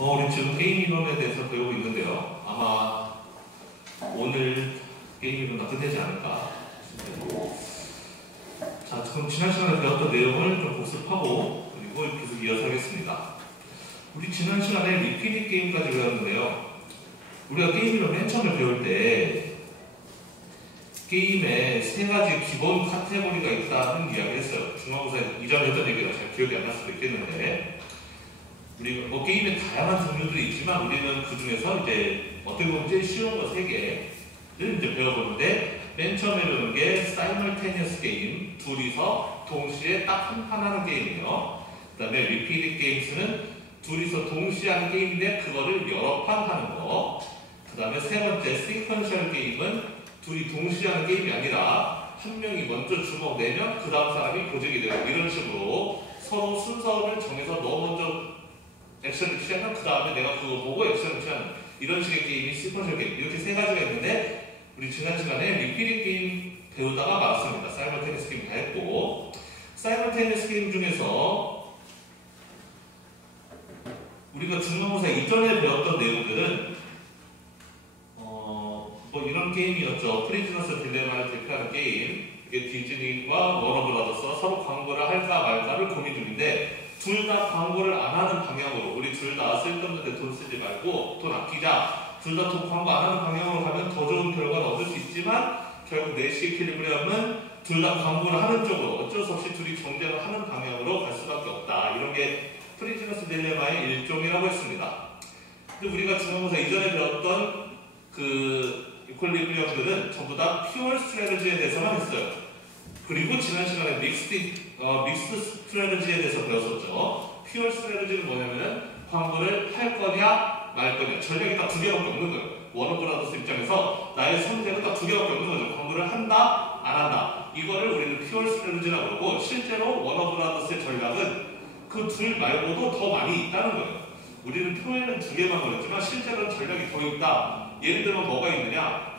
우리 지금 게임 이론에 대해서 배우고 있는데요. 아마 오늘 게임 이론 다 끝내지 않을까 싶습니다. 자, 그럼 지난 시간에 배웠던 내용을 좀 복습하고 그리고 계속 이어서 하겠습니다. 우리 지난 시간에 리피드 게임까지 배웠는데요. 우리가 게임 이론 맨 처음에 배울 때 게임에 세 가지 기본 카테고리가 있다는 이야기를 했어요. 중간고사 이전에 했던 얘기가 잘 기억이 안 날 수도 있겠는데, 우리 게임에 다양한 종류들이 있지만 우리는 그 중에서 이제 어떻게 보면 제일 쉬운 거 세 개를 이제 배워보는데, 맨 처음에 배우는 게 사이멀테니어스 게임, 둘이서 동시에 딱 한 판 하는 게임이에요. 그 다음에 리피드 게임스는 둘이서 동시에 하는 게임인데 그거를 여러 판 하는 거. 그 다음에 세 번째 시퀀셜 게임은 둘이 동시에 하는 게임이 아니라 한 명이 먼저 주먹 내면 그 다음 사람이 고정이 되고, 이런 식으로 서로 순서를 정해서 너 먼저 액션을 취하면 그 다음에 내가 그거 보고 액션을 취하는, 이런 식의 게임이 시퀀셜 게임. 이렇게 세 가지가 있는데 우리 지난 시간에 리피드 게임 배우다가 말았습니다. 사이멀테니어스 게임 다 했고, 사이멀테니어스 게임 중에서 우리가 중간고사 이전에 배웠던 내용들은 뭐 이런 게임이었죠. 프리즈너스 딜레마를 대표하는 게임. 이게 디즈니와 워너브라더스가 서로 광고를 할까 말까를 고민 중인데, 둘 다 광고를 안 하는 방향으로, 우리 둘 다 쓸데없는 데 돈 쓰지 말고 돈 아끼자, 둘 다 광고 안 하는 방향으로 가면 더 좋은 결과를 얻을 수 있지만 결국 내시 이퀄리브리엄은 둘 다 광고를 하는 쪽으로, 어쩔 수 없이 둘이 경쟁을 하는 방향으로 갈 수밖에 없다. 이런 게 프리즈너스 딜레마의 일종이라고 했습니다. 근데 우리가 중간고사 이전에 배웠던 그 이퀄리브리엄들은 전부 다 퓨어 스트래티지에 대해서만 했어요. 그리고 지난 시간에 믹스드 스트래티지에 대해서 배웠었죠. 퓨어 스트래티지는 뭐냐면은 광고를 할 거냐 말 거냐, 전략이 딱 두 개밖에 없는 거예요. 워너브라더스 입장에서 나의 선택은 딱 두 개밖에 없는 거죠. 광고를 한다 안 한다. 이거를 우리는 퓨어 스트래티지라고 그러고, 실제로 워너브라더스의 전략은 그 둘 말고도 더 많이 있다는 거예요. 우리는 표에는 두 개만 그랬지만 실제로는 전략이 더 있다. 예를 들면 뭐가 있느냐,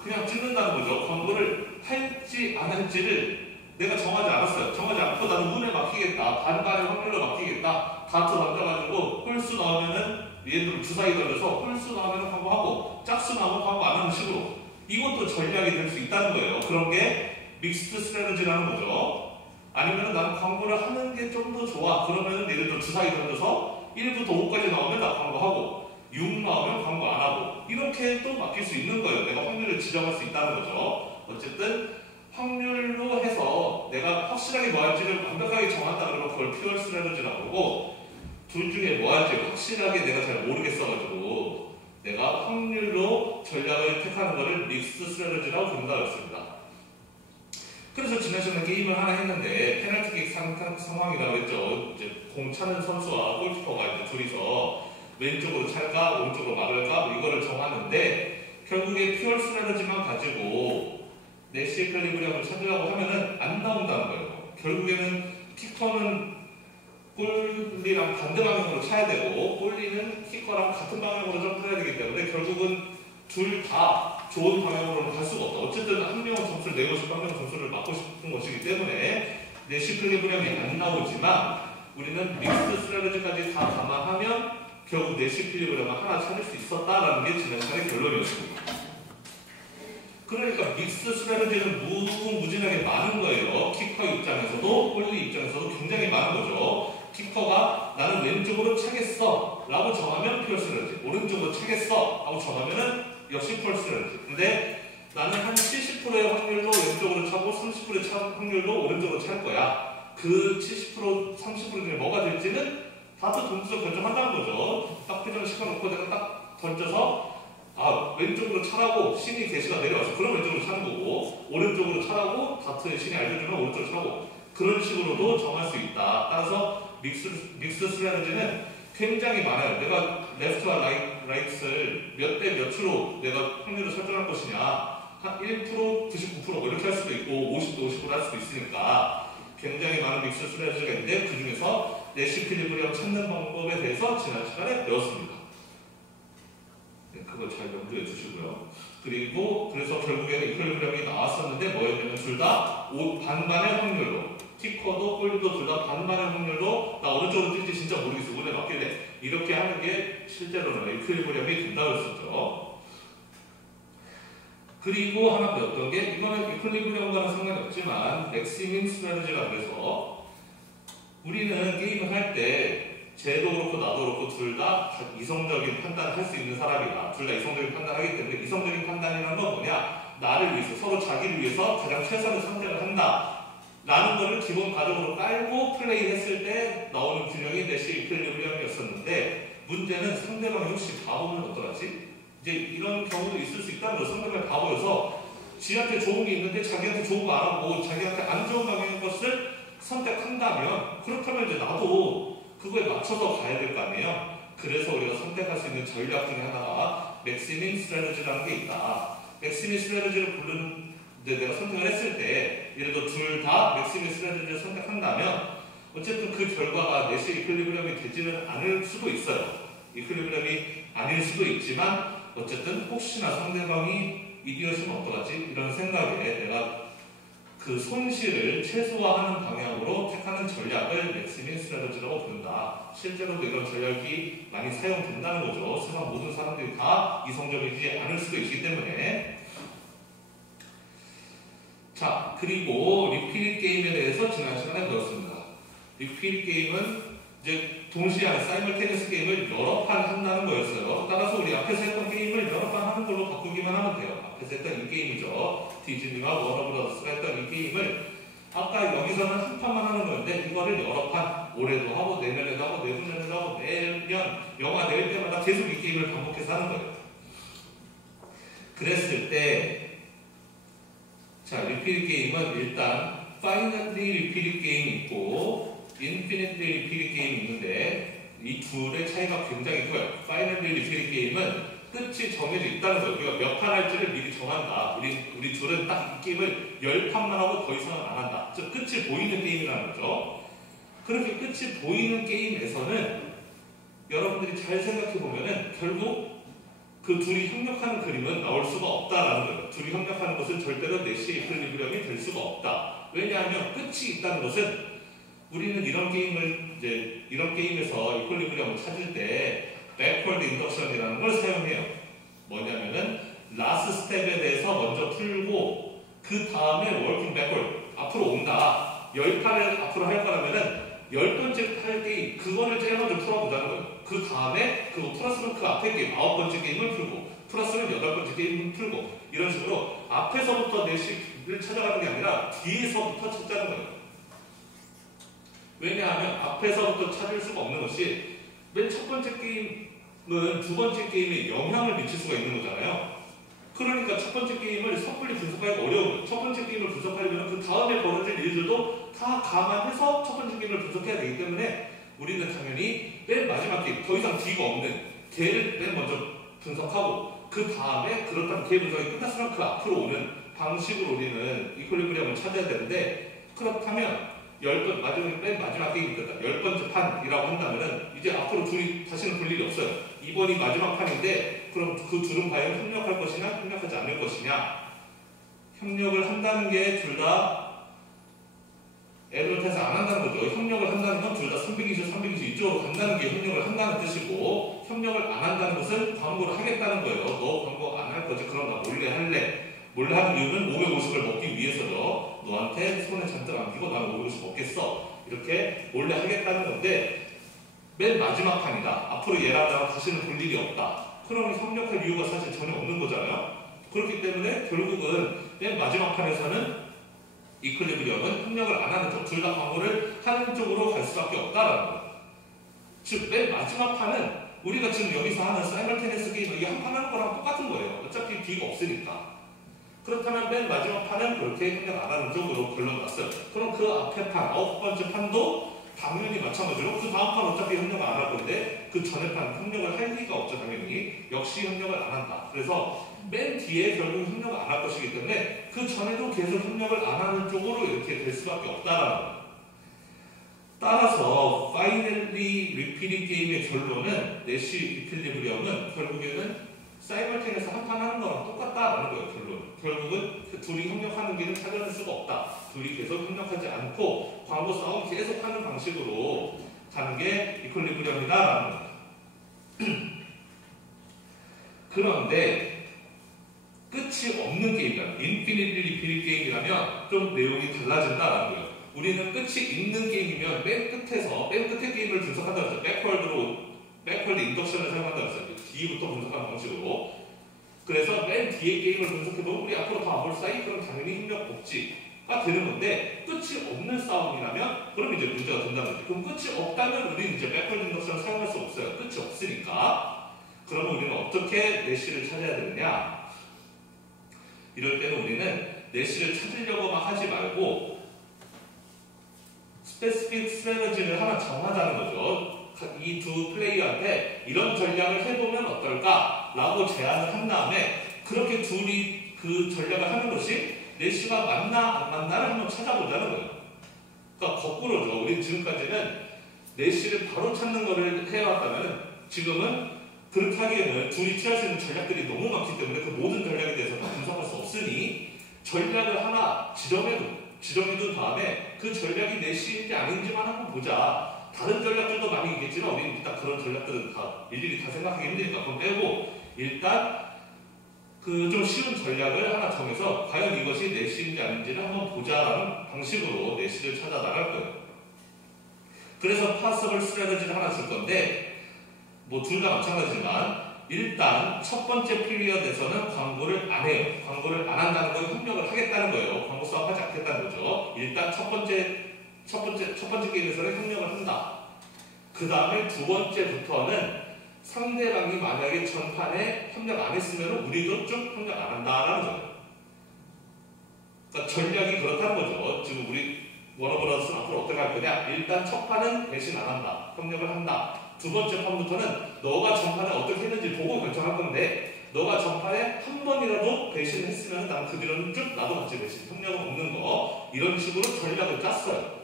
그냥 찍는다는 거죠. 광고를 할지 안 할지를 내가 정하지 않았어요. 정하지 않고 나는 운에 맡기겠다, 반반의 확률로 맡기겠다, 다트 던져가지고 홀수 나오면은, 예를 들면 주사위 던져서 홀수 나오면은 광고하고 짝수 나오면 광고 안 하는 식으로, 이것도 전략이 될 수 있다는 거예요. 그런 게 믹스드 스트래티지라는 거죠. 아니면 나는 광고를 하는 게 좀 더 좋아, 그러면은 예를 들어 주사위 던져서 1부터 5까지 나오면 다 광고하고 6 나오면 광고 안 하고, 이렇게 또 맡길 수 있는 거예요. 내가 확률을 지정할 수 있다는 거죠. 어쨌든 확률로 해서 내가 확실하게 뭐 할지를 완벽하게 정한다 그러면 그걸 퓨어 스트래티지라고 그러고, 둘 중에 뭐 할지 확실하게 내가 잘 모르겠어가지고 내가 확률로 전략을 택하는 거를 믹스드 스트래티지라고 부른다고 했습니다. 그래서 지난 시간에 게임을 하나 했는데, 페널티킥 상황이라고 했죠. 이제 공 차는 선수와 골키퍼가 이제 둘이서 왼쪽으로 찰까 오른쪽으로 막을까 뭐 이거를 정하는데, 결국에 퓨어 스트래티지만 가지고 내시 이퀄리브리엄을 찾으려고 하면은 안 나온다는 거예요. 결국에는 키커는 골리랑 반대 방향으로 차야 되고, 골리는 키커랑 같은 방향으로 점프해야 되기 때문에 결국은 둘 다 좋은 방향으로는 갈 수가 없다. 어쨌든 한 명은 점수를 내고 싶고 한 명은 점수를 막고 싶은 것이기 때문에 내시 이퀄리브리엄이 안 나오지만, 우리는 믹스드 스트래티지까지 다 감안하면 결국 내시 이퀄리브리엄을 하나 찾을 수 있었다라는 게 지난 시간의 결론이었습니다. 그러니까 믹스드 스트래티지는 무궁무진하게 많은 거예요. 키커 입장에서도 골리 입장에서도 굉장히 많은 거죠. 키커가 나는 왼쪽으로 차겠어 라고 정하면 퓨어 스트래티지, 오른쪽으로 차겠어 라고 정하면은 역시 퓨어 스트래티지. 근데 나는 한 70%의 확률로 왼쪽으로 차고 30%의 확률로 오른쪽으로 찰 거야. 그 70%, 30% 중에 뭐가 될지는 다들 동수적 결정한다는 거죠. 딱 표정을 시켜놓고 내가 딱 던져서 왼쪽으로 차라고 신이 게시가 내려와서 그럼 왼쪽으로 차는 거고, 오른쪽으로 차라고 다트의 신이 알려주면 오른쪽으로 차고, 그런 식으로도 정할 수 있다. 따라서 믹스 스트래티지는 굉장히 많아요. 내가 레프트와 라이트를 몇 대 몇으로 내가 확률을 설정할 것이냐, 한 1%, 99% 이렇게 할 수도 있고 50도 50% 할 수도 있으니까 굉장히 많은 믹스 스트래티지가 있는데, 그 중에서 내시 이퀄리브리엄 찾는 방법에 대해서 지난 시간에 배웠습니다. 네, 그거 잘 염두에 두시고요. 그리고 그래서 결국에는 이퀄리브리엄이 나왔었는데 뭐였냐면 둘 다 반반의 확률로, 키커도 골리도 둘 다 반반의 확률로 나 어느 쪽으로 뛸지 진짜 모르겠어. 운에 맡길래. 이렇게 하는 게 실제로는 이퀄리브리엄이 된다고 했었죠. 그리고 하나 배웠던 게 이거는 이퀄리브리엄과는 상관이 없지만 맥시민 스트래티지라고 해서 우리는 게임을 할 때 쟤도 그렇고 나도 그렇고 둘 다 이성적인 판단을 할 수 있는 사람이다. 둘 다 이성적인 판단을 하기 때문에 이성적인 판단이라는 건 뭐냐? 나를 위해서 서로 자기를 위해서 가장 최선의 선택을 한다. 라는 거를 기본 가정으로 깔고 플레이했을 때 나오는 균형이 내시 이퀄리브리엄이었었는데 문제는 상대방이 혹시 바보면 어떡하지? 이제 이런 경우도 있을 수 있다는 거예요. 상대방이 바보여서 지한테 좋은 게 있는데 자기한테 좋은 거 안 하고 자기한테 안 좋은 방향의 것을 선택한다면 그렇다면 이제 나도 그거에 맞춰서 가야 될 거 아니에요. 그래서 우리가 선택할 수 있는 전략 중에 하나가 맥시밍 스트래티지라는 게 있다. 맥시밍 스트래티지를 부르는데 내가 선택을 했을 때 예를 들어 둘 다 맥시밍 스트래티지를 선택한다면 어쨌든 그 결과가 내시 이퀄리브리엄이 되지는 않을 수도 있어요. 이퀄리브리엄이 아닐 수도 있지만 어쨌든 혹시나 상대방이 이디엇이면 어떡하지? 이런 생각에 내가 그 손실을 최소화하는 방향으로 택하는 전략을 맥시밍 스트래티지라고 부른다. 실제로도 이런 전략이 많이 사용된다는 거죠. 세상 모든 사람들이 다 이성적이지 않을 수도 있기 때문에. 자, 그리고 리필 게임에 대해서 지난 시간에 배웠습니다. 리필 게임은 이제 동시에 하는 사이멀테니어스 게임을 여러 판 한다는 거였어요. 따라서 우리 앞에서 했던 게임을 여러 판 하는 걸로 바꾸기만 하면 돼요. 앞에서 했던 이 게임이죠. 디즈니와 워너브라더스가 했던 이 게임을 아까 여기서는 한 판만 하는 거였는데 이거를 여러 판 올해도 하고 내년에도 하고 내후년에도 하고 매년 영화 낼 때마다 계속 이 게임을 반복해서 하는 거예요. 그랬을 때 자, 리필 게임은 일단 파이널리 리필 게임이 있고 인피니트리 리필 게임이 있는데 이 둘의 차이가 굉장히 커요. 파이널리 리필 게임은 끝이 정해져 있다는 거예요. 우리가 몇 판 할지를 미리 정한다. 우리 둘은 딱 이 게임을 10판만 하고 더 이상은 안 한다. 즉 끝이 보이는 게임이라는 거죠. 그렇게 끝이 보이는 게임에서는 여러분들이 잘 생각해 보면은 결국 그 둘이 협력하는 그림은 나올 수가 없다라는 거예요. 둘이 협력하는 것은 절대로 내시 이퀄리브리엄이 될 수가 없다. 왜냐하면 끝이 있다는 것은 우리는 이런 게임에서 이퀄리브리엄을 찾을 때 backward induction이라는 걸 사용해요. 뭐냐면은 last step에 대해서 먼저 풀고 그 다음에 working backward 앞으로 온다. 10판을 앞으로 할 거라면은 10번째 할 게임 그거를 제일 먼저 풀어보자는 거예요. 그 다음에 그거 플러스는 그 앞에 게임 9번째 게임을 풀고 플러스는 8번째 게임을 풀고 이런 식으로 앞에서부터 내식을 찾아가는 게 아니라 뒤에서부터 찾자는 거예요. 왜냐하면 앞에서부터 찾을 수가 없는 것이 맨 첫 번째 게임은 두 번째 게임에 영향을 미칠 수가 있는 거잖아요. 그러니까 첫 번째 게임을 섣불리 분석하기가 어려운 거예요. 첫 번째 게임을 분석하려면 그 다음에 벌어질 일들도 다 감안해서 첫 번째 게임을 분석해야 되기 때문에 우리는 당연히 맨 마지막 게임, 더 이상 뒤가 없는 걔를 맨 먼저 분석하고 그 다음에 그렇다면 걔 분석이 끝났으면 그 앞으로 오는 방식으로 우리는 이퀄리브리엄을 찾아야 되는데 그렇다면 10번, 맨 마지막 게임이니까 10번째 판이라고 한다면은 이제 앞으로 둘이 다시는 볼 일이 없어요. 이번이 마지막 판인데 그럼 그 둘은 과연 협력할 것이냐 협력하지 않을 것이냐. 협력을 한다는 게 둘 다 애드버타이즈 안 한다는 거죠. 협력을 한다는 건 둘 다 320, 320 이쪽으로 간다는 게 협력을 한다는 뜻이고 협력을 안 한다는 것은 광고를 하겠다는 거예요. 너 광고 안 할 거지? 그럼 나 몰래 할래. 몰래 하는 이유는 550을 먹기 위해서죠. 너한테 손에 잔뜩 안기고 나는 550 먹겠어. 이렇게 몰래 하겠다는 건데 맨 마지막 판이다. 앞으로 얘랑 나랑 다시는 볼 일이 없다. 그러면 협력할 이유가 사실 전혀 없는 거잖아요. 그렇기 때문에 결국은 맨 마지막 판에서는 이퀄리브리엄은 협력을 안 하는 쪽, 둘 다 광고를 하는 쪽으로 갈 수밖에 없다라는 거예요. 즉, 맨 마지막 판은 우리가 지금 여기서 하는 사이멀테니어스 게임, 이게 한 판 하는 거랑 똑같은 거예요. 어차피 뒤가 없으니까. 그렇다면 맨 마지막 판은 그렇게 협력 안 하는 쪽으로 결론 났어요. 그럼 그 앞에 판, 9번째 판도 당연히 마찬가지로 그 다음 판 어차피 협력을 안 할 건데 그 전에 판 협력을 할 리가 없죠. 당연히. 역시 협력을 안 한다. 그래서 맨 뒤에 결국 협력을 안 할 것이기 때문에 그 전에도 계속 협력을 안 하는 쪽으로 이렇게 될 수밖에 없다라는 거예요. 따라서 파이널리 리필링 게임의 결론은 내시 이퀄리브리엄은 결국에는 사이버텍에서 한 판 하는 거랑 똑같다라는 거예요. 결국은 그 둘이 협력하는 길은 찾아낼 수가 없다. 둘이 계속 협력하지 않고 광고 싸움 계속 하는 방식으로 가는 게 이퀄리브리엄이다라는 거예요. 그런데 끝이 없는 게임이라면, 인피니트리 비리 게임이라면 좀 내용이 달라진다라는 거예요. 우리는 끝이 있는 게임이면 맨 끝에 게임을 분석한다고 했어요. 백월드 인덕션을 사용한다고 했어요. 뒤부터 분석하는 방식으로. 그래서 맨 뒤에 게임을 분석해도 우리 앞으로 더 안 볼 사이? 그럼 당연히 협력 없지가 되는 건데, 끝이 없는 싸움이라면 그럼 이제 문제가 된다는 거죠. 그럼 끝이 없다면 우리는 이제 백월드 인덕션을 사용할 수 없어요. 끝이 없으니까. 그러면 우리는 어떻게 내시를 찾아야 되느냐? 이럴 때는 우리는 내시를 찾으려고만 하지 말고 스페시픽 스트래티지를 하나 정하자는 거죠. 이 두 플레이어한테 이런 전략을 해보면 어떨까? 라고 제안을 한 다음에 그렇게 둘이 그 전략을 하는 것이 내시가 맞나 안 맞나를 한번 찾아보자는 거예요. 그러니까 거꾸로죠. 우리 지금까지는 내시를 바로 찾는 거를 해왔다면 지금은 그렇게 하기에는 둘이 취할 수 있는 전략들이 너무 많기 때문에 그 모든 전략에 대해서 다 분석할 수 없으니 전략을 하나 지정해둔 다음에 그 전략이 내시인지 아닌지만 한번 보자. 다른 전략들도 많이 있겠지만 우리는 일단 그런 전략들은 다 일일이 다 생각하기 힘드니까 그건 빼고 일단 그 좀 쉬운 전략을 하나 정해서 과연 이것이 내시인지 아닌지를 한번 보자라는 방식으로 내시를 찾아 나갈 거예요. 그래서 파서블 스트래티지를 하나 줄 건데 뭐 둘 다 마찬가지지만 일단 첫 번째 피리어드에서는 광고를 안 해요. 광고를 안 한다는 건 협력을 하겠다는 거예요. 광고 싸움 하지 않겠다는 거죠. 일단 첫 번째 게임에서는 협력을 한다. 그 다음에 두 번째부터는 상대방이 만약에 전판에 협력 안 했으면 우리도 좀 협력 안 한다라는 거예요. 그러니까 전략이 그렇다는 거죠. 지금 우리 워너브라더스는 앞으로 어떻게 할 거냐? 일단 첫 판은 배신 안 한다. 협력을 한다. 두 번째 판부터는 너가 전판에 어떻게 했는지 보고 결정할 건데 너가 전판에 한 번이라도 배신을 했으면 난 그 뒤로는 쭉 나도 같이 배신, 협력은 없는 거 이런 식으로 전략을 짰어요.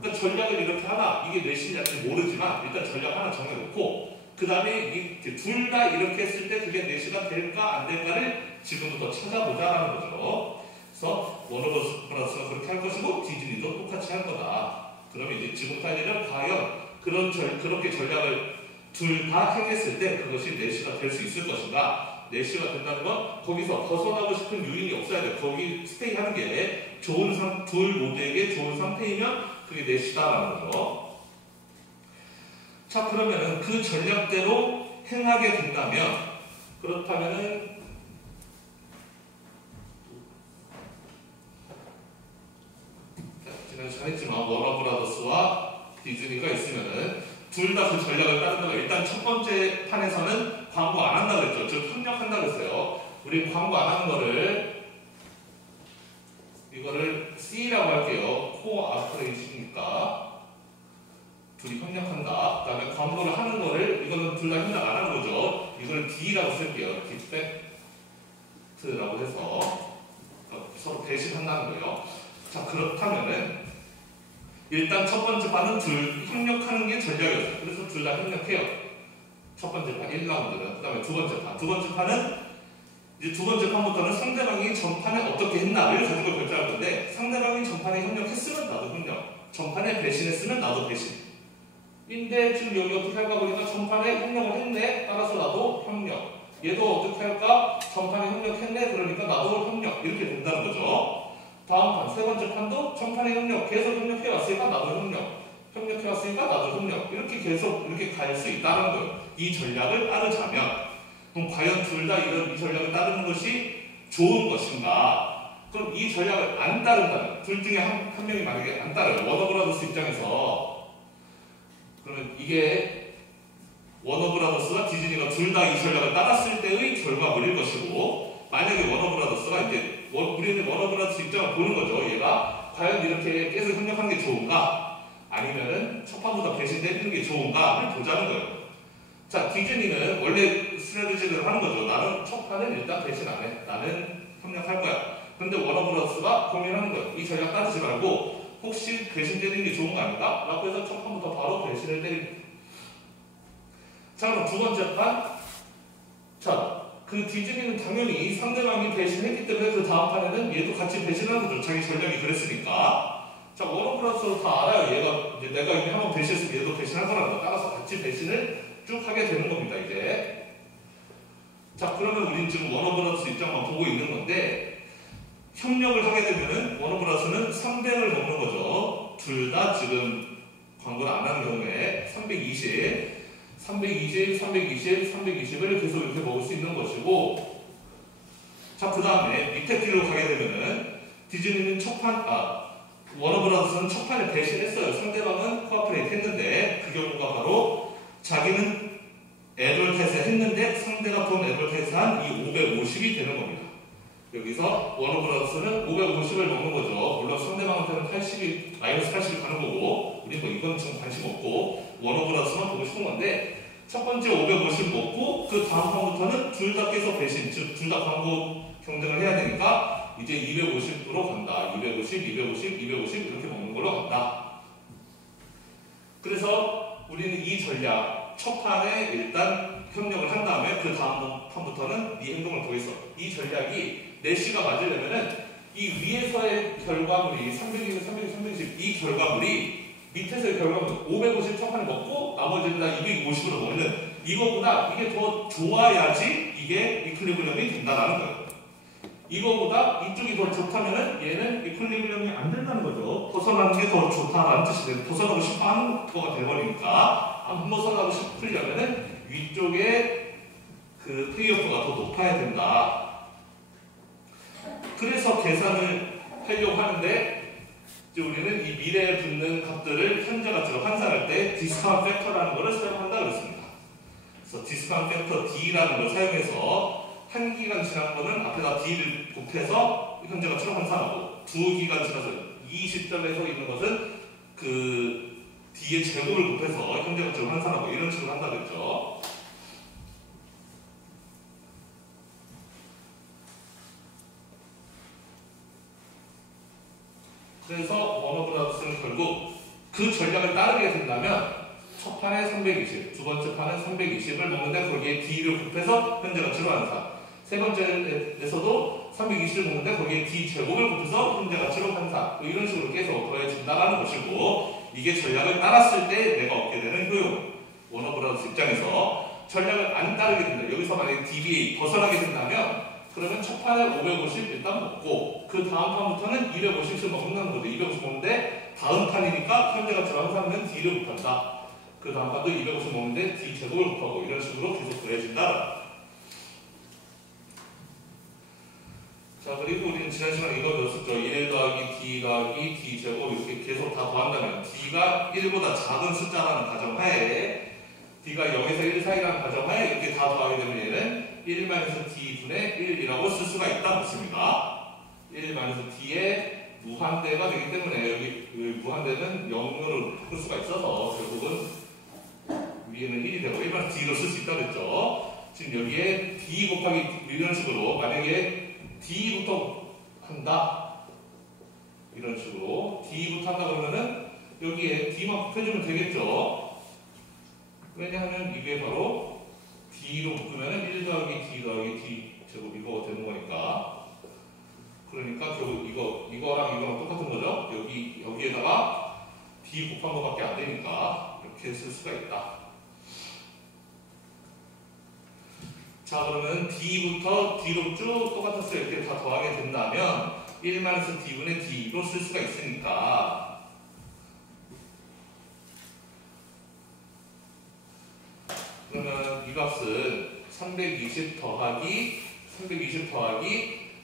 그러니까 전략을 이렇게 하나, 이게 내신이 아닌지 모르지만 일단 전략 하나 정해놓고 그 다음에 둘 다 이렇게 했을 때 그게 내시가 될까 안 될까를 지금부터 찾아보자라는 거죠. 그래서 워너브라더스가 그렇게 할 것이고 디즈니도 똑같이 할 거다. 그러면 이제 지금부터 할 일은 과연 그렇게 전략을 둘 다 행했을 때 그것이 내시가 될 수 있을 것인가? 내시가 된다는 건 거기서 벗어나고 싶은 요인이 없어야 돼요. 거기 스테이 하는 게 둘 모두에게 좋은 상태이면 그게 내시다라는 거죠. 자, 그러면은 그 전략대로 행하게 된다면, 그렇다면은, 지난 잘했지만, 워너브라더스와 디즈니가 있으면은, 둘 다 그 전략을 따른다면, 일단 첫 번째 판에서는 광고 안 한다고 했죠. 즉, 협력한다고 했어요. 우리 광고 안 하는 거를, 이거를 C라고 할게요. 코아프레이시니까. 둘이 협력한다. 그 다음에 광고를 하는 거를, 이거는 둘 다 협력 안 하는 거죠. 이걸 D라고 쓸게요. 디펙트라고 해서 서로 배신한다는 거예요. 자, 그렇다면은 일단 첫 번째 판은 둘 협력하는 게 전략이었어요. 그래서 둘 다 협력해요. 첫 번째 판 1라운드는. 그 다음에 두 번째 판. 두 번째 판은 이제 두 번째 판부터는 상대방이 전판에 어떻게 했나를 가지고 결정할 건데 상대방이 전판에 협력했으면 나도 협력. 전판에 배신했으면 나도 배신. 인데 지금 여기 어떻게 할까 보니까 전판에 협력을 했네. 따라서 나도 협력. 얘도 어떻게 할까? 전판에 협력했네. 그러니까 나도 협력. 이렇게 된다는 거죠. 다음 판, 세 번째 판도 전판에 협력. 계속 협력해왔으니까 나도 협력. 협력해왔으니까 나도 협력. 이렇게 계속 이렇게 갈 수 있다는 거예요. 이 전략을 따르자면 그럼 과연 둘 다 이 전략을 따르는 것이 좋은 것인가? 그럼 이 전략을 안 따른다면 둘 중에 한 명이 만약에 안 따라요. 워너브라더스 입장에서 그러면 이게 워너브라더스와 디즈니가 둘 다 이 전략을 따랐을 때의 결과물일 것이고 만약에 워너브라더스가 이제 우리는 워너브라더스 입장을 보는 거죠. 얘가 과연 이렇게 계속 협력하는 게 좋은가? 아니면은 첫 판보다 배신되는 게 좋은가를 보자는 거예요. 자, 디즈니는 원래 스트래티지를 하는 거죠. 나는 첫 판은 일단 배신 안 해. 나는 협력할 거야. 근데 워너브라더스가 고민하는 거예요. 이 전략 따르지 말고 혹시 배신 때리는 게 좋은 거 아닌가? 라고 해서 첫 판부터 바로 배신을 때립니다. 자, 그럼 두 번째 판. 자, 그 디즈니는 당연히 상대방이 배신했기 때문에 그 다음 판에는 얘도 같이 배신하는 거죠. 자기 전략이 그랬으니까. 자, 워너브라더스도 다 알아요. 얘가 이제 내가 이미 한번 배신했으면 얘도 배신할 거라는 거. 따라서 같이 배신을 쭉 하게 되는 겁니다. 이제. 자, 그러면 우린 지금 워너브라더스 입장만 보고 있는 건데 협력을 하게 되면은 워너브라더스는 300을 먹는 거죠. 둘 다 지금 광고를 안 하는 경우에 320, 320, 320, 320을 계속 이렇게 먹을 수 있는 것이고, 자, 그 다음에 밑에 길로 가게 되면은 디즈니는 워너브라더스는 첫 판에 배신했어요. 상대방은 코아프레이트 했는데 그 경우가 바로 자기는 애돌테스 했는데 상대가 돈 애돌테스한 이 550이 되는 겁니다. 여기서 워너브라더스는 550을 먹는 거죠. 물론 상대방한테는 80이 마이너스 80이 가는 거고 우리 뭐 이건 지금 관심 없고 워너브라더스만 보고 싶은 건데 첫 번째 550 먹고 그 다음 판부터는 둘 다 계속 배신, 즉 둘 다 광고 경쟁을 해야 되니까 이제 250으로 간다. 250, 250, 250 이렇게 먹는 걸로 간다. 그래서 우리는 이 전략 첫 판에 일단 협력을 한 다음에 그 다음 판부터는 네 행동을 보겠어. 이 전략이 내시가 맞으려면은 이 위에서의 결과물이 320, 320, 320 이 결과물이 밑에서의 결과물 550 첫 판에 먹고 나머지는 다 250으로 먹는 이거보다 이게 더 좋아야지 이게 이퀄리브리엄이 된다라는 거예요. 이거보다 이쪽이 더 좋다면은 얘는 이퀄리브리엄이 안 된다는 거죠. 벗어나는 게 더 좋다라는 뜻이 돼요. 벗어나고 싶어 하는 거가 돼버리니까 안 벗어나고 싶으려면은 위쪽에 그 페이오프가 더 높아야 된다. 그래서 계산을 하려고 하는데 이제 우리는 이 미래에 붙는 값들을 현재 가치로 환산할 때 디스카운트 팩터라는 것을 사용한다 그랬습니다. 그래서 디스카운트 팩터 D라는 걸 사용해서 한 기간 지난 거는 앞에다 D를 곱해서 현재 가치로 환산하고 두 기간 지나서 이 시점에서 있는 것은 그 D의 제곱을 곱해서 현재 가치로 환산하고 이런 식으로 한다 그랬죠. 그래서 워너브라더스는 결국 그 전략을 따르게 된다면 첫 판에 320, 두 번째 판에 320을 먹는데 거기에 D를 곱해서 현재 가치로 환산, 세 번째에서도 320을 먹는데 거기에 D 제곱을 곱해서 현재 가치로 환산, 뭐 이런 식으로 계속 더해진다는 것이고 이게 전략을 따랐을 때 내가 얻게 되는 효용. 워너브라더스 입장에서 전략을 안 따르게 된다. 여기서 만약에 DBA 벗어나게 된다면 그러면 첫 판에 550 일단 먹고 그 다음 판부터는 250씩 먹는다는 거죠. 250 먹는데 다음 판이니까 현재 가치로 환산하면 D를 곱한다. 그 다음 판도 250 먹는데 D 제곱을 곱하고 이런 식으로 계속 더해진다. 자, 그리고 우리는 지난 시간에 이거 배웠었죠. 1 더하기 D 더하기 D 제곱 이렇게 계속 다 더한다면 D가 1보다 작은 숫자라는 가정하에 D가 0에서 1 사이라는 가정하에 이렇게 다 더하게 되면 얘는 1-D분의 1이라고 쓸 수가 있다 보십니다. 1-D의 무한대가 되기 때문에 여기 무한대는 0으로 바꿀 수가 있어서 결국은 위에는 1이 되고 1-D로 쓸 수 있다 그랬죠. 지금 여기에 D 곱하기 이런 식으로 만약에 D부터 한다 이런 식으로 D부터 한다 그러면은 여기에 D만 곱해주면 되겠죠. 왜냐하면 이게 바로 D로 묶으면 1 더하기 D 더하기 D 제곱 이거 되는 거니까. 그러니까 결국 이거랑 이거랑 똑같은 거죠. 여기에다가 D 곱한 거밖에 안 되니까 이렇게 쓸 수가 있다. 자, 그러면 D부터 D로 쭉 똑같은 수 이렇게 다 더하게 된다면 1-D분의 D로 쓸 수가 있으니까 그러면 이 값은 320 더하기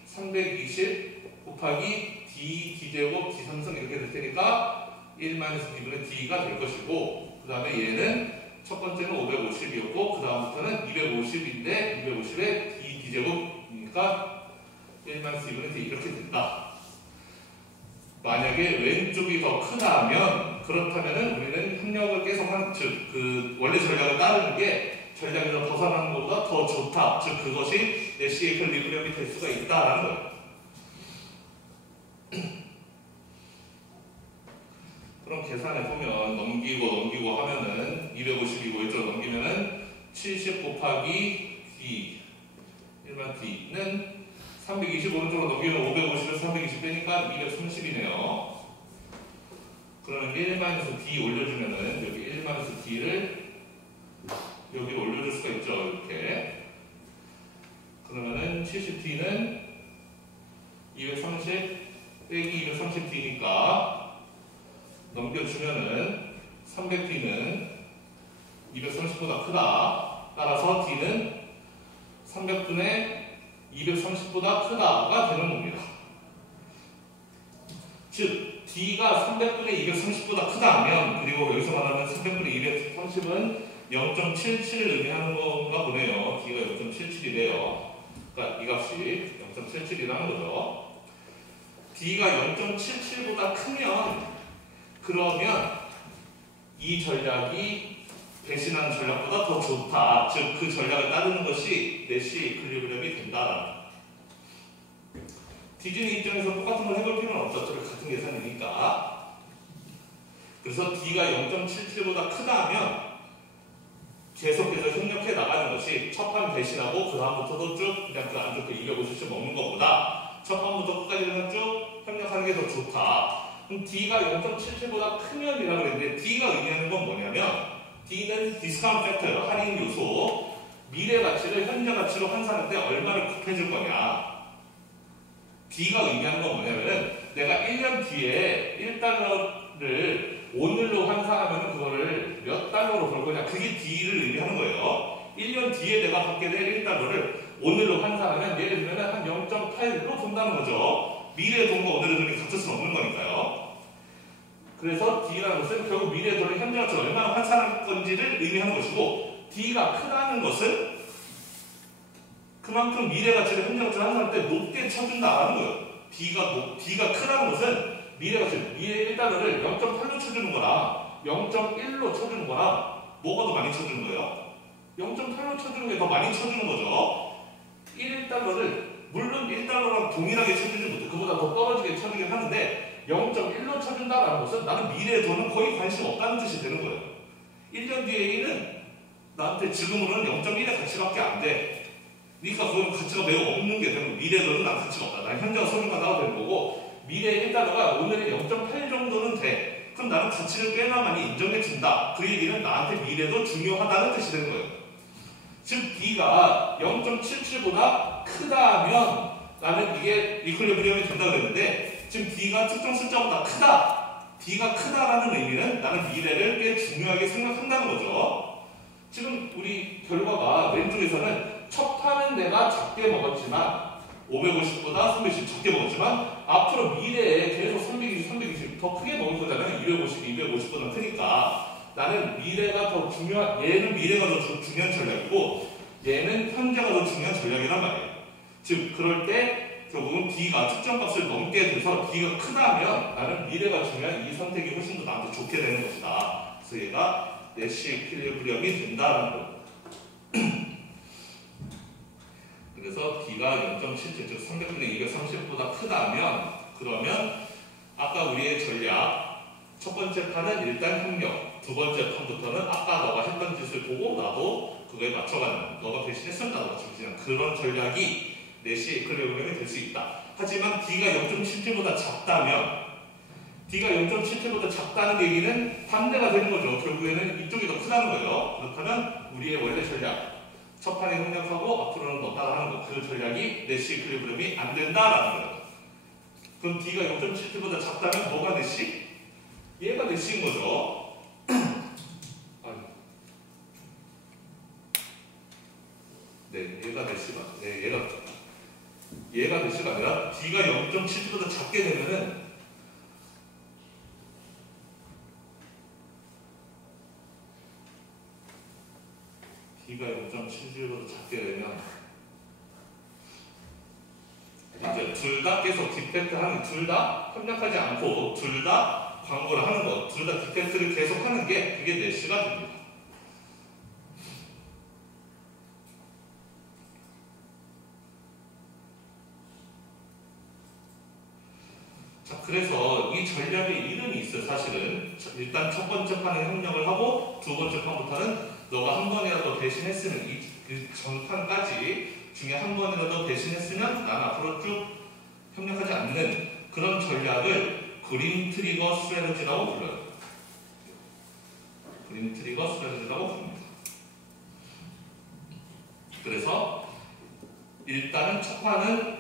320 곱하기 D제곱 D삼성 이렇게 될 테니까 1-D분의 D가 될 것이고 그 다음에 얘는 첫 번째는 550이었고 그 다음부터는 250인데 250에 D제곱이니까 1-D분의 D 이렇게 된다. 만약에 왼쪽이 더 크다면 그렇다면은 우리는 협력을 계속한 즉 그 원래 전략을 따르는 게 전략에서 벗어나는 것보다 더 좋다. 즉 그것이 내시의 이퀄리브리엄이 될 수가 있다라는 거예요. 그럼 계산해 보면 넘기고 하면은 250이고 이쪽 넘기면은 70 곱하기 D 그러면 D는 320 오른쪽으로 넘기면 550에서 320 빼니까 230이네요. 그러면 1-D 올려주면은 여기 1-D를 여기 올려줄 수가 있죠. 이렇게. 그러면은 70D는 230 빼기 230D니까 넘겨주면은 300D는 230보다 크다. 따라서 D는 300분의 230보다 크다가 되는 겁니다. 즉 D가 300분의 230보다 크다면, 그리고 여기서 말하는 300분의 230은 0.77을 의미하는 건가 보네요. D가 0.77이래요. 그러니까 이 값이 0.77이라는 거죠. D가 0.77보다 크면, 그러면 이 전략이 배신하는 전략보다 더 좋다. 즉 그 전략을 따르는 것이 내시 이퀄리브리엄이 된다. 디즈니 입장에서 똑같은 걸 해볼 필요는 없죠. 어차피 같은 계산이니까. 그래서 D가 0.77보다 크다면 계속해서 협력해 나가는 것이 첫 판 배신하고 그 다음부터도 쭉 그냥 그 안좋게 250씩 먹는 것보다 첫 판부터 끝까지는 쭉 협력하는 게 더 좋다. 그럼 D가 0.77보다 크면이라고 했는데 D가 의미하는 건 뭐냐면 D는 디스카운트 팩터예요. 할인 요소. 미래 가치를 현재 가치로 환산할 때 얼마를 곱해줄 거냐. D가 의미하는 건 뭐냐면은 내가 1년 뒤에 1달러를 오늘로 환산하면 그거를 몇 달러로 벌 거냐. 그게 D를 의미하는 거예요. 1년 뒤에 내가 받게 될 1달러를 오늘로 환산하면 예를 들면 한 0.8로 본다는 거죠. 미래의 돈과 오늘의 돈이 같을 수는 없는 거니까요. 그래서 D라는 것은 결국 미래의 돈을 현재 가치로 얼마나 환산할 건지를 의미하는 것이고, D가 크다는 것은 그만큼 미래 가치를 현재 가치로 환산할 때 높게 쳐준다라는 거예요. D가 크다는 것은 미래 가치, 미래 1달러를 0.8로 쳐주는 거랑 0.1로 쳐주는 거랑 뭐가 더 많이 쳐주는 거예요? 0.8로 쳐주는 게 더 많이 쳐주는 거죠. 1달러를 물론 1달러랑 동일하게 쳐주지 못해. 그보다 더 떨어지게 쳐주긴 하는데 0.1로 쳐준다라는 것은 나는 미래의 돈은 거의 관심 없다는 뜻이 되는 거예요. 1년 뒤에 1은 나한테 지금으로는 0.1의 가치밖에 안 돼. 그러니까 그건 가치가 매우 없는 게 되는 거예요. 미래의 돈은 난 가치가 없다. 난 현재가 소중하다고 되는 거고, 미래의 1달러가 오늘의 0.8 정도는 돼. 그럼 나는 가치를 꽤나 많이 인정해준다. 그 얘기는 나한테 미래도 중요하다는 뜻이 되는 거예요. 즉 D가 0.77보다 크다면 나는 이게 이퀄리브리엄이 된다고 그랬는데, 지금 D가 특정 숫자보다 크다. D가 크다라는 의미는 나는 미래를 꽤 중요하게 생각한다는 거죠. 지금 우리 결과가 왼쪽에서는 첫 판은 내가 작게 먹었지만 550보다 320 작게 먹었지만 앞으로 미래에 계속 320 더 크게 먹을 거잖아요. 250보다 크니까 나는 미래가 더 중요한, 얘는 미래가 더 중요한 전략이고 얘는 현재가 더 중요한 전략이란 말이에요. 즉 그럴 때 결국은 D가 특정 값을 넘게 돼서 D가 크다면 나는 미래가 중요한 이 선택이 훨씬 더 나한테 좋게 되는 것이다. 그래서 얘가 내시 이퀄리브리엄이 된다는 거. 그래서 D가 0.77, 즉 300분의 230보다 크다면, 그러면 아까 우리의 전략 첫 번째 판은 일단 협력, 두 번째 판부터는 아까 너가 했던 짓을 보고 나도 그거에 맞춰가는, 너가 배신했으면 나도 맞춰가는 그런 전략이 내시 이퀄리브리엄이 될 수 있다. 하지만 D가 0.77보다 작다면, D가 0.77보다 작다는 얘기는 반대가 되는 거죠. 결국에는 이쪽이 더 크다는 거예요. 그렇다면 우리의 원래 전략, 첫 판에 협력하고 앞으로는 더 따라하는 것, 그 전략이 내시 이퀄리브리엄이 안 된다라는 거예요. 그럼 D가 0.77보다 작다면 뭐가 내시? 얘가 내시인 거죠. 네, 얘가 내시가, 네, 얘가 내시가 아니라 D가 0.77보다 작게 되면은 D가 0.77보다 작게 되면 이제 둘 다 계속 디펙트 하는, 둘 다 협력하지 않고 둘 다 광고를 하는 것, 둘 다 디펙트를 계속 하는 게 그게 내시가 됩니다. 자, 그래서 이 전략의 이름이 있어요. 사실은 일단 첫 번째 판에 협력을 하고 두 번째 판부터는 너가 한 번이라도 배신했으면 전판까지 중에 한 번이라도 배신했으면 난 앞으로 쭉 협력하지 않는 그런 전략을 그린 트리거 스트래티지라고 불러요. 그린 트리거 스트래티지라고 부릅니다. 그래서 일단은 첫 판은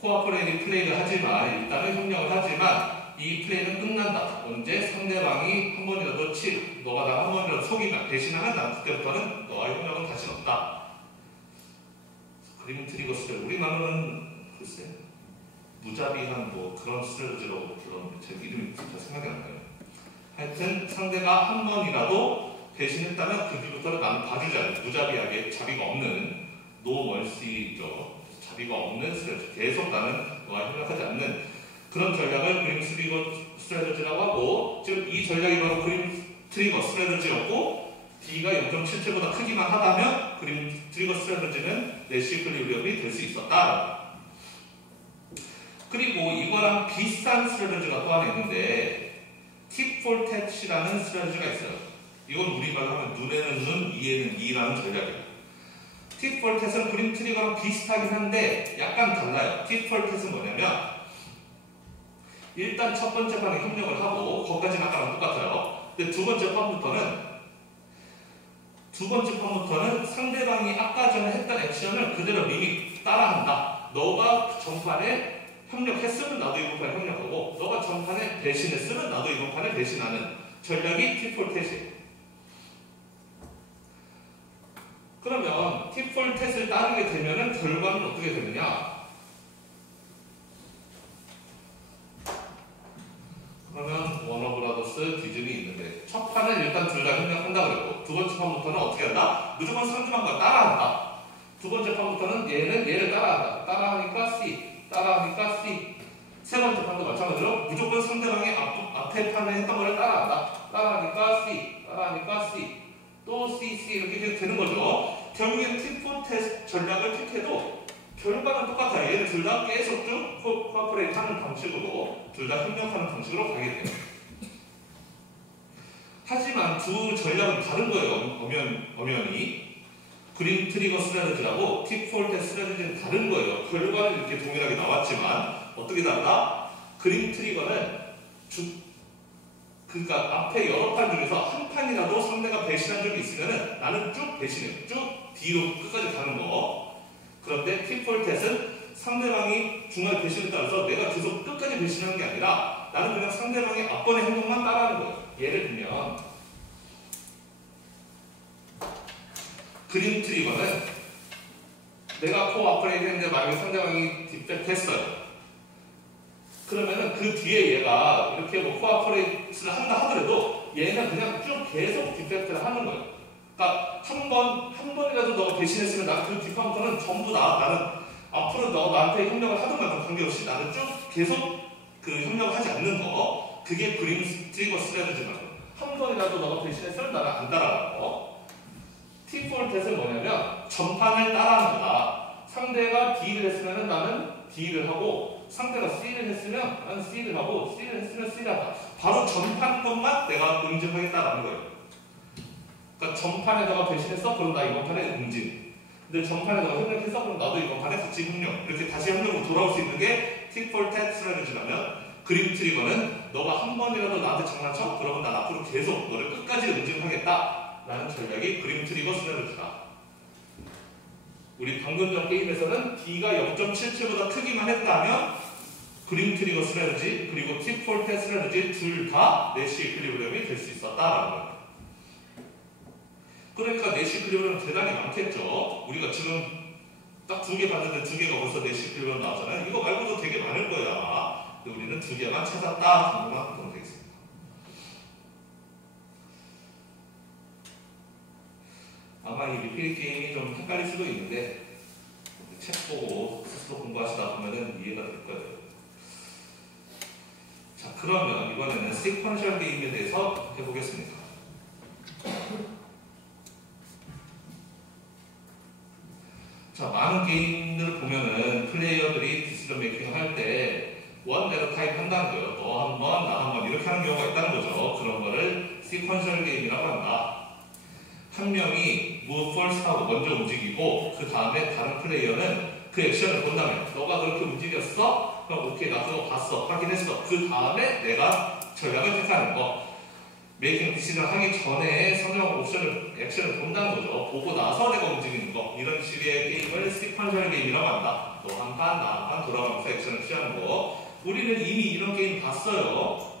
코어퍼레이팅 플레이를 하지만 일단은 협력을 하지만 이 플레이는 끝난다. 언제 상대방이 한 번이라도 너가 나 한 번이라도 속이면 배신하면 난 그때부터는 너와 협력은 다시 없다. 그린 트리거 스트래티지 우리말로는 글쎄 무자비한 뭐 그런 스트래티지라고 불렀는데 제 이름이 진짜 생각이 안 나요. 하여튼 상대가 한 번이라도 배신했다면 그 뒤부터는 나는 봐주지 않는 무자비하게 자비가 없는 노멀시죠. 자비가 없는 스트래티지. 계속 나는 너와 협력하지 않는 그런 전략을 그린 트리거 스트래티지라고 하고 지금 이 전략이 바로 그린 트리거 스트래티지였고 D가 0.77보다 크기만 하다면 그린 트리거 스트래티지는 내시 이퀄리브리엄이 될 수 있었다. 그리고 이거랑 비슷한 스트래티지가 또 하나 있는데 tit for tat이라는 스트래티지가 있어요. 이건 우리말로 하면 눈에는 눈, 이에는 이라는 전략이에요. tit for tat은 그린 트리거랑 비슷하긴 한데 약간 달라요. tit for tat은 뭐냐면 일단 첫 번째 판에 협력을 하고 거기까지는 아까랑 똑같아요. 근데 두 번째 판부터는 상대방이 아까 전에 했던 액션을 그대로 미리 따라한다. 너가 전판에 협력했으면 나도 이번 판에 협력하고 너가 전판에 배신했으면 나도 이번 판에 배신하는 전략이 tit for tat이에요. 그러면 tit for tat을 따르게 되면 결과는 어떻게 되느냐? 그러면 워너브라더스 디즈니 있는데 첫 판은 일단 둘 다 협력한다 그랬고 두 번째 판부터는 어떻게 한다? 무조건 상대방과 따라한다. 두 번째 판부터는 얘는 얘를 따라한다. 따라하니까 C. 세 번째 판도 마찬가지로 무조건 상대방이 앞에 판에 했던 거를 따라한다. 따라하니까 C. 또 C 이렇게 계속 되는 거죠. 결국엔 tit for tat 전략을 택해도 결과는 똑같아요. 얘는 둘 다 계속 쭉 코어퍼레이트 하는 방식으로 둘 다 협력하는 방식으로 가게 돼요. 하지만 두 전략은 다른 거예요. 엄연히 그린 트리거 스트래티지라고 tit for tat 스트래티지는 다른 거예요. 결과는 이렇게 동일하게 나왔지만 어떻게 다르다? 그린 트리거는 그러니까 앞에 여러 판 중에서 한 판이라도 상대가 배신한 적이 있으면은 나는 쭉 배신해. 쭉 뒤로 끝까지 가는 거. 그런데 tit for tat은 상대방이 중간에 배신에 따라서 내가 계속 끝까지 배신하는 게 아니라 나는 그냥 상대방의 앞번의 행동만 따라하는 거예요. 예를 들면 그린 트리거는 내가 코어퍼레이트 했는데 만약에 상대방이 디펙트 했어요. 그러면은 그 뒤에 얘가 이렇게 뭐 코어퍼레이트를 한다 하더라도 얘는 그냥 쭉 계속 디펙트를 하는 거예요. 그러니까 한 번이라도 너가 배신했으면 나는 그 뒷판부터는 전부 나는 앞으로 너 나한테 협력을 하든 말든 관계없이 나는 쭉 계속 그 협력을 하지 않는 거. 그게 그린 트리거 스트래티지만 한 번이라도 너가 배신했으면 나는 안 따라가는 거. tit for tat은 뭐냐면 전판을 따라하는 거다. 상대가 D를 했으면 나는 D를 하고 상대가 C를 했으면 나는 C를 하고 C를 했으면 C를 한다. 바로 전판 것만 내가 응징하겠다라는 거예요. 그러니까 전판에 너가 배신했어? 그럼 나 이번 판에 응징. 근데 전판에 너가 협력했어? 그럼 나도 이번 판에 같이 협력. 이렇게 다시 협력으로 돌아올 수 있는 게 tit for tat 스트래티지라면 그린 트리거는 너가 한 번이라도 나한테 장난쳐? 그러면 난 앞으로 계속 너를 끝까지 응징하겠다. 라는 전략이 그린 트리거 스트래티지다. 우리 방금 전 게임에서는 D가 0.77보다 크기만 했다면 그린 트리거 스트래티지 그리고 tit for tat 스트래티지 둘 다 내시 이퀄리브리엄이 될 수 있었다라는 거예요. 그러니까 내시 이퀄리브리엄은 대단히 많겠죠. 우리가 지금 딱 두 개 봤는데 두 개가 벌써 내시 이퀄리브리엄 나왔잖아요. 이거 말고도 되게 많을 거예요 아마. 근데 우리는 두 개만 찾았다 정도만 보면 되겠습니다. 아마 이 리필 게임이 좀 헷갈릴 수도 있는데 책 보고 스스로 공부하시다 보면은 이해가 될 거예요. 자, 그러면 이번에는 시퀀셜 게임에 대해서 해보겠습니다. 자, 많은 게임들을 보면은 플레이어들이 디시전 메이킹을 할 때 원 에러 타입 한다는 거예요. 너 한 번, 나 한 번 이렇게 하는 경우가 있다는 거죠. 그런 거를 시퀀셜 게임이라고 한다. 한 명이 move first 하고 먼저 움직이고 그 다음에 다른 플레이어는 그 액션을 본 다음에 너가 그렇게 움직였어? 그럼 오케이 나 그거 봤어 확인했어 그 다음에 내가 전략을 택하는 거 메이킹 디시전 하기 전에 선정 옵션을 액션을 본다는 거죠. 보고 나서 내가 움직이는 거 이런 식의 게임을 시퀀셜 게임이라고 한다. 너 한 판 나 한 판 돌아가면서 액션을 취하는 거 우리는 이미 이런 게임 봤어요.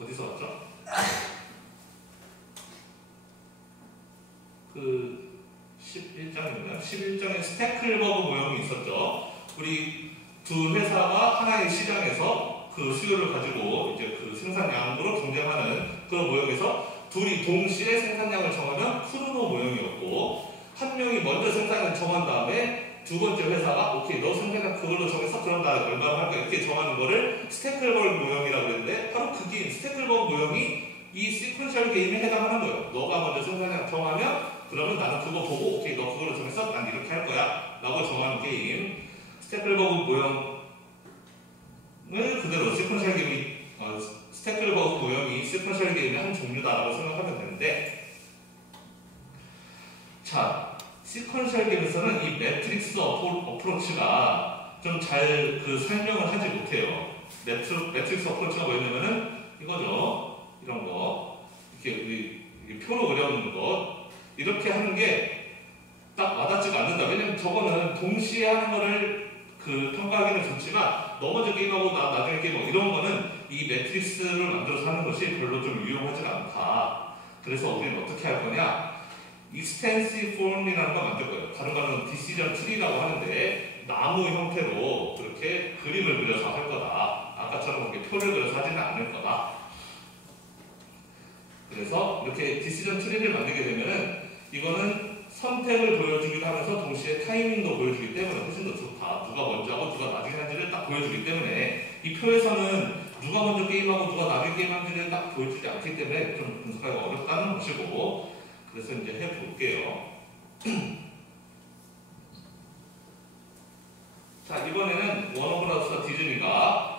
어디서 봤죠? 그 11장입니다. 11장에 스태클버그 모형이 있었죠. 우리 두 회사가 하나의 시장에서 그 수요를 가지고 이제 그 생산량으로 경쟁하는 그런 모형에서 둘이 동시에 생산량을 정하면 크루노 모형이었고 한 명이 먼저 생산량을 정한 다음에 두 번째 회사가 오케이 너 생산량 그걸로 정해서 그럼 나 얼마나 할까 이렇게 정하는 거를 스태클버그 모형이라고 그랬는데 바로 그 게임 스태클버그 모형이 이 시퀀셜 게임에 해당하는 거예요. 너가 먼저 생산량 정하면 그러면 나는 그거 보고 오케이 너 그걸로 정해서 난 이렇게 할 거야 라고 정하는 게임 스태클버그 모형을 그대로 시퀀셜 게임이 스태클버그 모형이 시퀀셜 게임의 한 종류다라고 생각하면 되는데 자 시퀀셜 게임에서는 이 매트릭스 어프로치가 좀 잘 그 설명을 하지 못해요. 매트릭스 어프로치가 뭐였냐면은 이거죠. 이런 거 이렇게 우리 표로 그려놓는 거 이렇게 하는 게 딱 와닿지가 않는다. 왜냐면 저거는 동시에 하는 거를 그 평가하기는 좋지만 너 먼저 게임하고 나중에 게임하고 이런 거는 이 매트릭스를 만들어서 하는 것이 별로 좀 유용하지 않다. 그래서 우리는 어떻게 할 거냐? 익스텐시브 폼이라는 거 만들 거예요. 다른 거는 디시전 트리라고 하는데 나무 형태로 그렇게 그림을 그려서 할 거다. 아까처럼 그렇게 표를 그려서 하지는 않을 거다. 그래서 이렇게 디시전 트리를 만들게 되면은 이거는 선택을 보여주기도 하면서 동시에 타이밍도 보여주기 때문에 훨씬 더 좋다. 누가 먼저 하고 누가 나중에 하는지를 딱 보여주기 때문에 이 표에서는 누가 먼저 게임하고 누가 나중에 게임하는지를 딱 보여주지 않기 때문에 좀 분석하기가 어렵다는 것이고 그래서 이제 해볼게요. 자 이번에는 워너브라더스와 디즈니가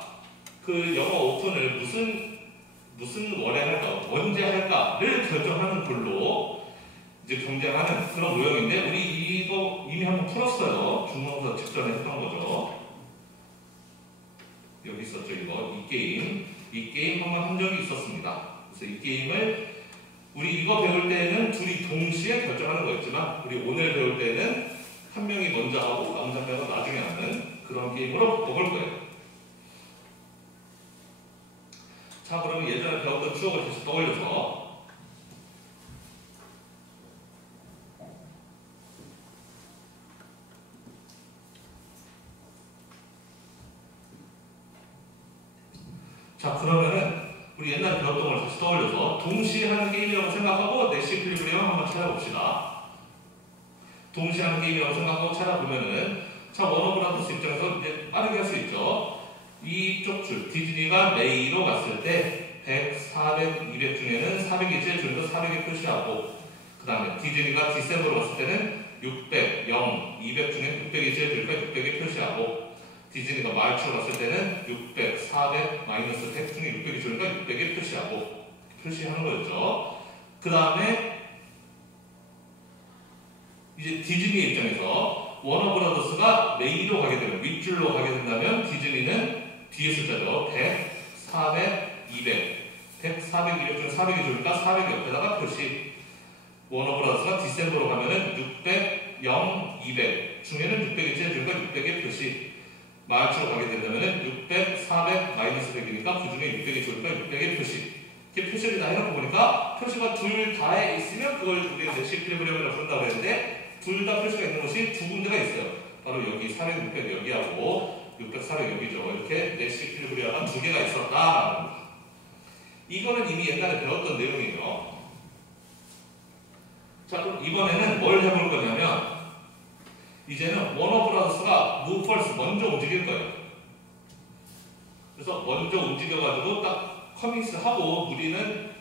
그 영화 오픈을 무슨 월에 할까, 언제 할까를 결정하는 걸로 이제 경쟁하는 그런 모형인데 우리 이거 이미 한번 풀었어요. 중간고사 직전에 했던 거죠. 여기 있었죠 이거 이 게임 한번 한 적이 있었습니다. 그래서 이 게임을 우리 이거 배울 때는 둘이 동시에 결정하는 거였지만 우리 오늘 배울 때는 한 명이 먼저 하고 나머지 한 명은 나중에 하는 그런 게임으로 바꿔볼 거예요. 자 그러면 예전에 배웠던 추억을 다시 떠올려서 자 그러면은 우리 옛날에 배웠던 걸 다시 떠올려서 동시에 하는 게임이라고 생각하고 내시 필리브리엄 한번 찾아봅시다. 동시에 하는 게임이라고 생각하고 찾아보면은 자 워너브라더스 입장에서 이제 빠르게 할 수 있죠. 이쪽 줄 디즈니가 메이로 갔을 때 100, 400, 200 중에는 400이 제일 줄여서 400에 표시하고 그 다음에 디즈니가 디셈으로 갔을 때는 600, 0, 200 중에 600이 제일 줄니까 600에 표시하고 디즈니가 마르치로 갔을 때는 600, 400, 마이너스 100 중에 600이 줄니까 600에 표시하고 표시하는 거였죠. 그 다음에 이제 디즈니 입장에서 워너브라더스가 메이로 가게 되면 윗줄로 가게 된다면 디즈니는 뒤에 숫자죠. 100, 400, 200 100, 400, 200 중에 400이 줄니까 400 옆에다가 표시 워너브라더스가 디셈으로 가면은 600, 0, 200 중에는 600이 제일 줄니까 600에 표시 마르치로 가게 된다면 600, 400, 마이너스 100이니까 그 중에 600이 줄니까 600에 표시 이렇게 표시를 다 해놓고 보니까 표시가 둘 다에 있으면 그걸 우리는 내시필리브리엄이라고 부른다고 했는데 둘 다 표시가 있는 곳이 두 군데가 있어요. 바로 여기 400, 600 여기하고 600, 400 여기죠. 이렇게 내시필리브리엄 두 개가 있었다. 이거는 이미 옛날에 배웠던 내용이에요. 자 그럼 이번에는 뭘 해볼 거냐면 이제는 워너브라더스가 move first 먼저 움직일 거예요. 그래서 먼저 움직여가지고 딱 커밋을 하고 우리는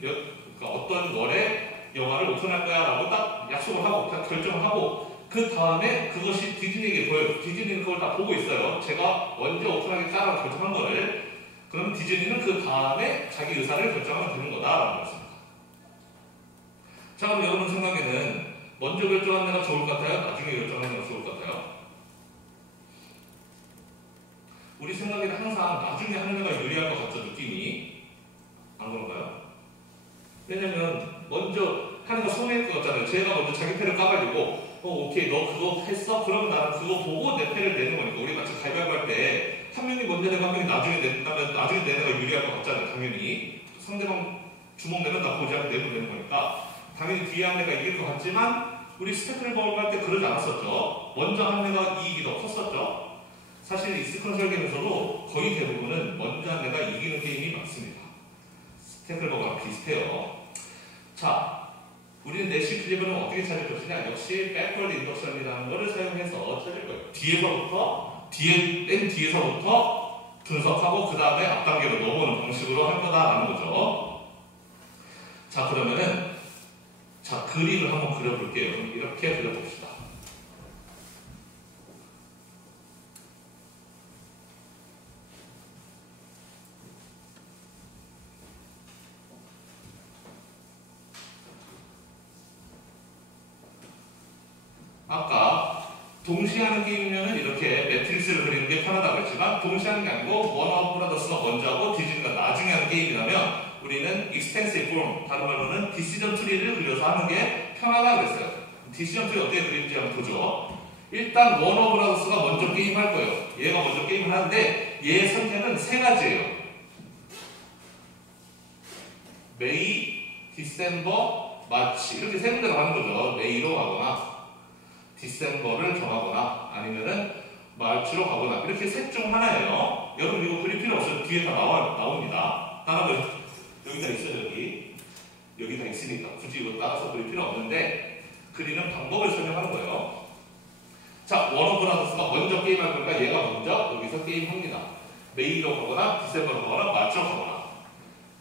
그러니까 어떤 월에 영화를 오픈할 거야 라고 딱 약속을 하고 딱 결정을 하고 그 다음에 그것이 디즈니에게 보여요. 디즈니는 그걸 다 보고 있어요. 제가 언제 오픈하겠다라고 결정한 거를 그럼 디즈니는 그 다음에 자기 의사를 결정하면 되는 거다라는 거였습니다. 자, 그럼 여러분 생각에는 먼저 결정하는 애가 좋을 것 같아요? 나중에 결정하는 애가 좋을 것 같아요? 우리 생각에는 항상 나중에 하는 애가 유리할 것 같죠, 느낌이. 안 그런가요? 왜냐면 먼저 하는 거 손해일 것 같잖아요. 쟤가 먼저 자기 패를 까발리고 오케이 너 그거 했어? 그러면 나는 그거 보고 내 패를 내는 거니까. 우리 마치 가위바위보 할 때 한 명이 먼저 내고 한 명이 나중에 낸다면 나중에 내는 애가 유리할 것 같잖아요. 당연히 상대방 주먹 내면 나 보지 않고 내면 되는 거니까 당연히 뒤에 한 애가 이길 것 같지만 우리 스테플버그 할 때 그러지 않았었죠. 먼저 한 애가 이익이 더 컸었죠. 사실 이 스크럼셜 게임에서도 거의 대부분은 먼저 한 애가 이기는 게임이 많습니다. 스테플버그랑 비슷해요. 자, 우리는 내시 클리브는 어떻게 찾을 것이냐? 역시 백월드 인덕션이라는 것을 사용해서 찾을 거예요. 맨 뒤에서부터 분석하고 그 다음에 앞단계로 넘어오는 방식으로 할 거다라는 거죠. 자, 그러면은 자, 그림을 한번 그려볼게요. 이렇게 그려봅시다. 아까 동시에 하는 게임이면 이렇게 매트릭스를 그리는 게 편하다고 했지만 동시에 하는 게 아니고 워너 브라더스가 먼저 하고 디즈니가 나중에 하는 게임이라면 우리는 익스텐시브 폼, 다른 말로는 디시전 트리를 그려서 하는 게 편하다고 했어요. 디시전 트리 어떻게 그리는지 한번 보죠. 일단 워너 브라더스가 먼저 게임할 거예요. 얘가 먼저 게임을 하는데 얘의 선택은 세 가지예요. 메이, 디셈버, 마치 이렇게 세 군데로 하는 거죠. 메이로 가거나 디셈버를 정하거나 아니면은 마치로 가거나 이렇게 셋 중 하나예요. 여러분 이거 그릴 필요 없어요. 뒤에 다 나옵니다. 따라서 여기다 있어요. 여기다 있으니까 굳이 이거 따라서 그릴 필요 없는데 그리는 방법을 설명하는 거예요. 자, 워너 브라더스가 먼저 게임할 거니까 얘가 먼저 여기서 게임합니다. 메이로 가거나 디셈버로 가거나 마치로 가거나.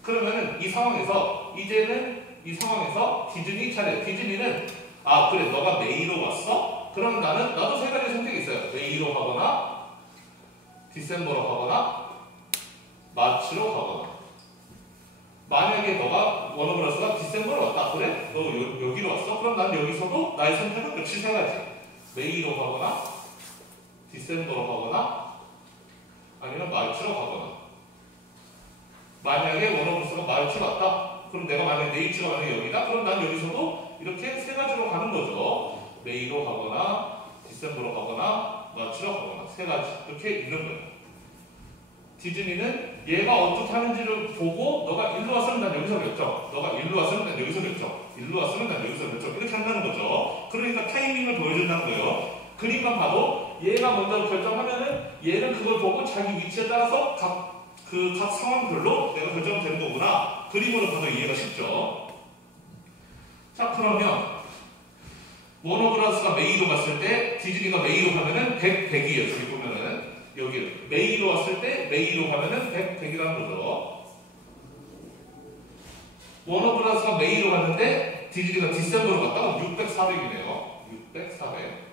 그러면은 이 상황에서 이제는 이 상황에서 디즈니 차례. 디즈니는 아 그래 너가 메이로 왔어? 그럼 나도 세 가지 선택이 있어요. 메이로 가거나 디셈버로 가거나 마치로 가거나. 만약에 너가 워너브라스가 디셈버로 왔다. 그래? 너 여기로 왔어? 그럼 난 여기서도 나의 선택은 역시 세 가지. 메이로 가거나 디셈버로 가거나 아니면 마치로 가거나. 만약에 워너브라스가 마치로 왔다. 그럼 내가 만약에 네이츠가 만약에 여기다. 그럼 난 여기서도 이렇게 세 가지로 가는 거죠. 메이로 가거나 디셈버로 가거나 마치로 가거나 세 가지 이렇게 있는 거예요. 디즈니는 얘가 어떻게 하는지를 보고 너가 일로 왔으면 난 여기서 결정, 너가 일로 왔으면 난 여기서 결정, 일로 왔으면 난 여기서 결정 이렇게 한다는 거죠. 그러니까 타이밍을 보여준다는 거예요. 그림만 봐도 얘가 먼저 결정하면은 얘는 그걸 보고 자기 위치에 따라서 각 상황별로 내가 결정이 되는 거구나. 그림으로 봐도 이해가 쉽죠. 자, 그러면 워너브라더스가 메이로 갔을 때 디즈니가 메이로 가면은 100, 100이에요. 여기 보면은 여기 메이로 왔을 때 메이로 가면은 100, 100이라는 거죠. 워너브라더스가 메이로 갔는데 디즈니가 디셈버로 갔다가 600, 400이네요. 600, 400.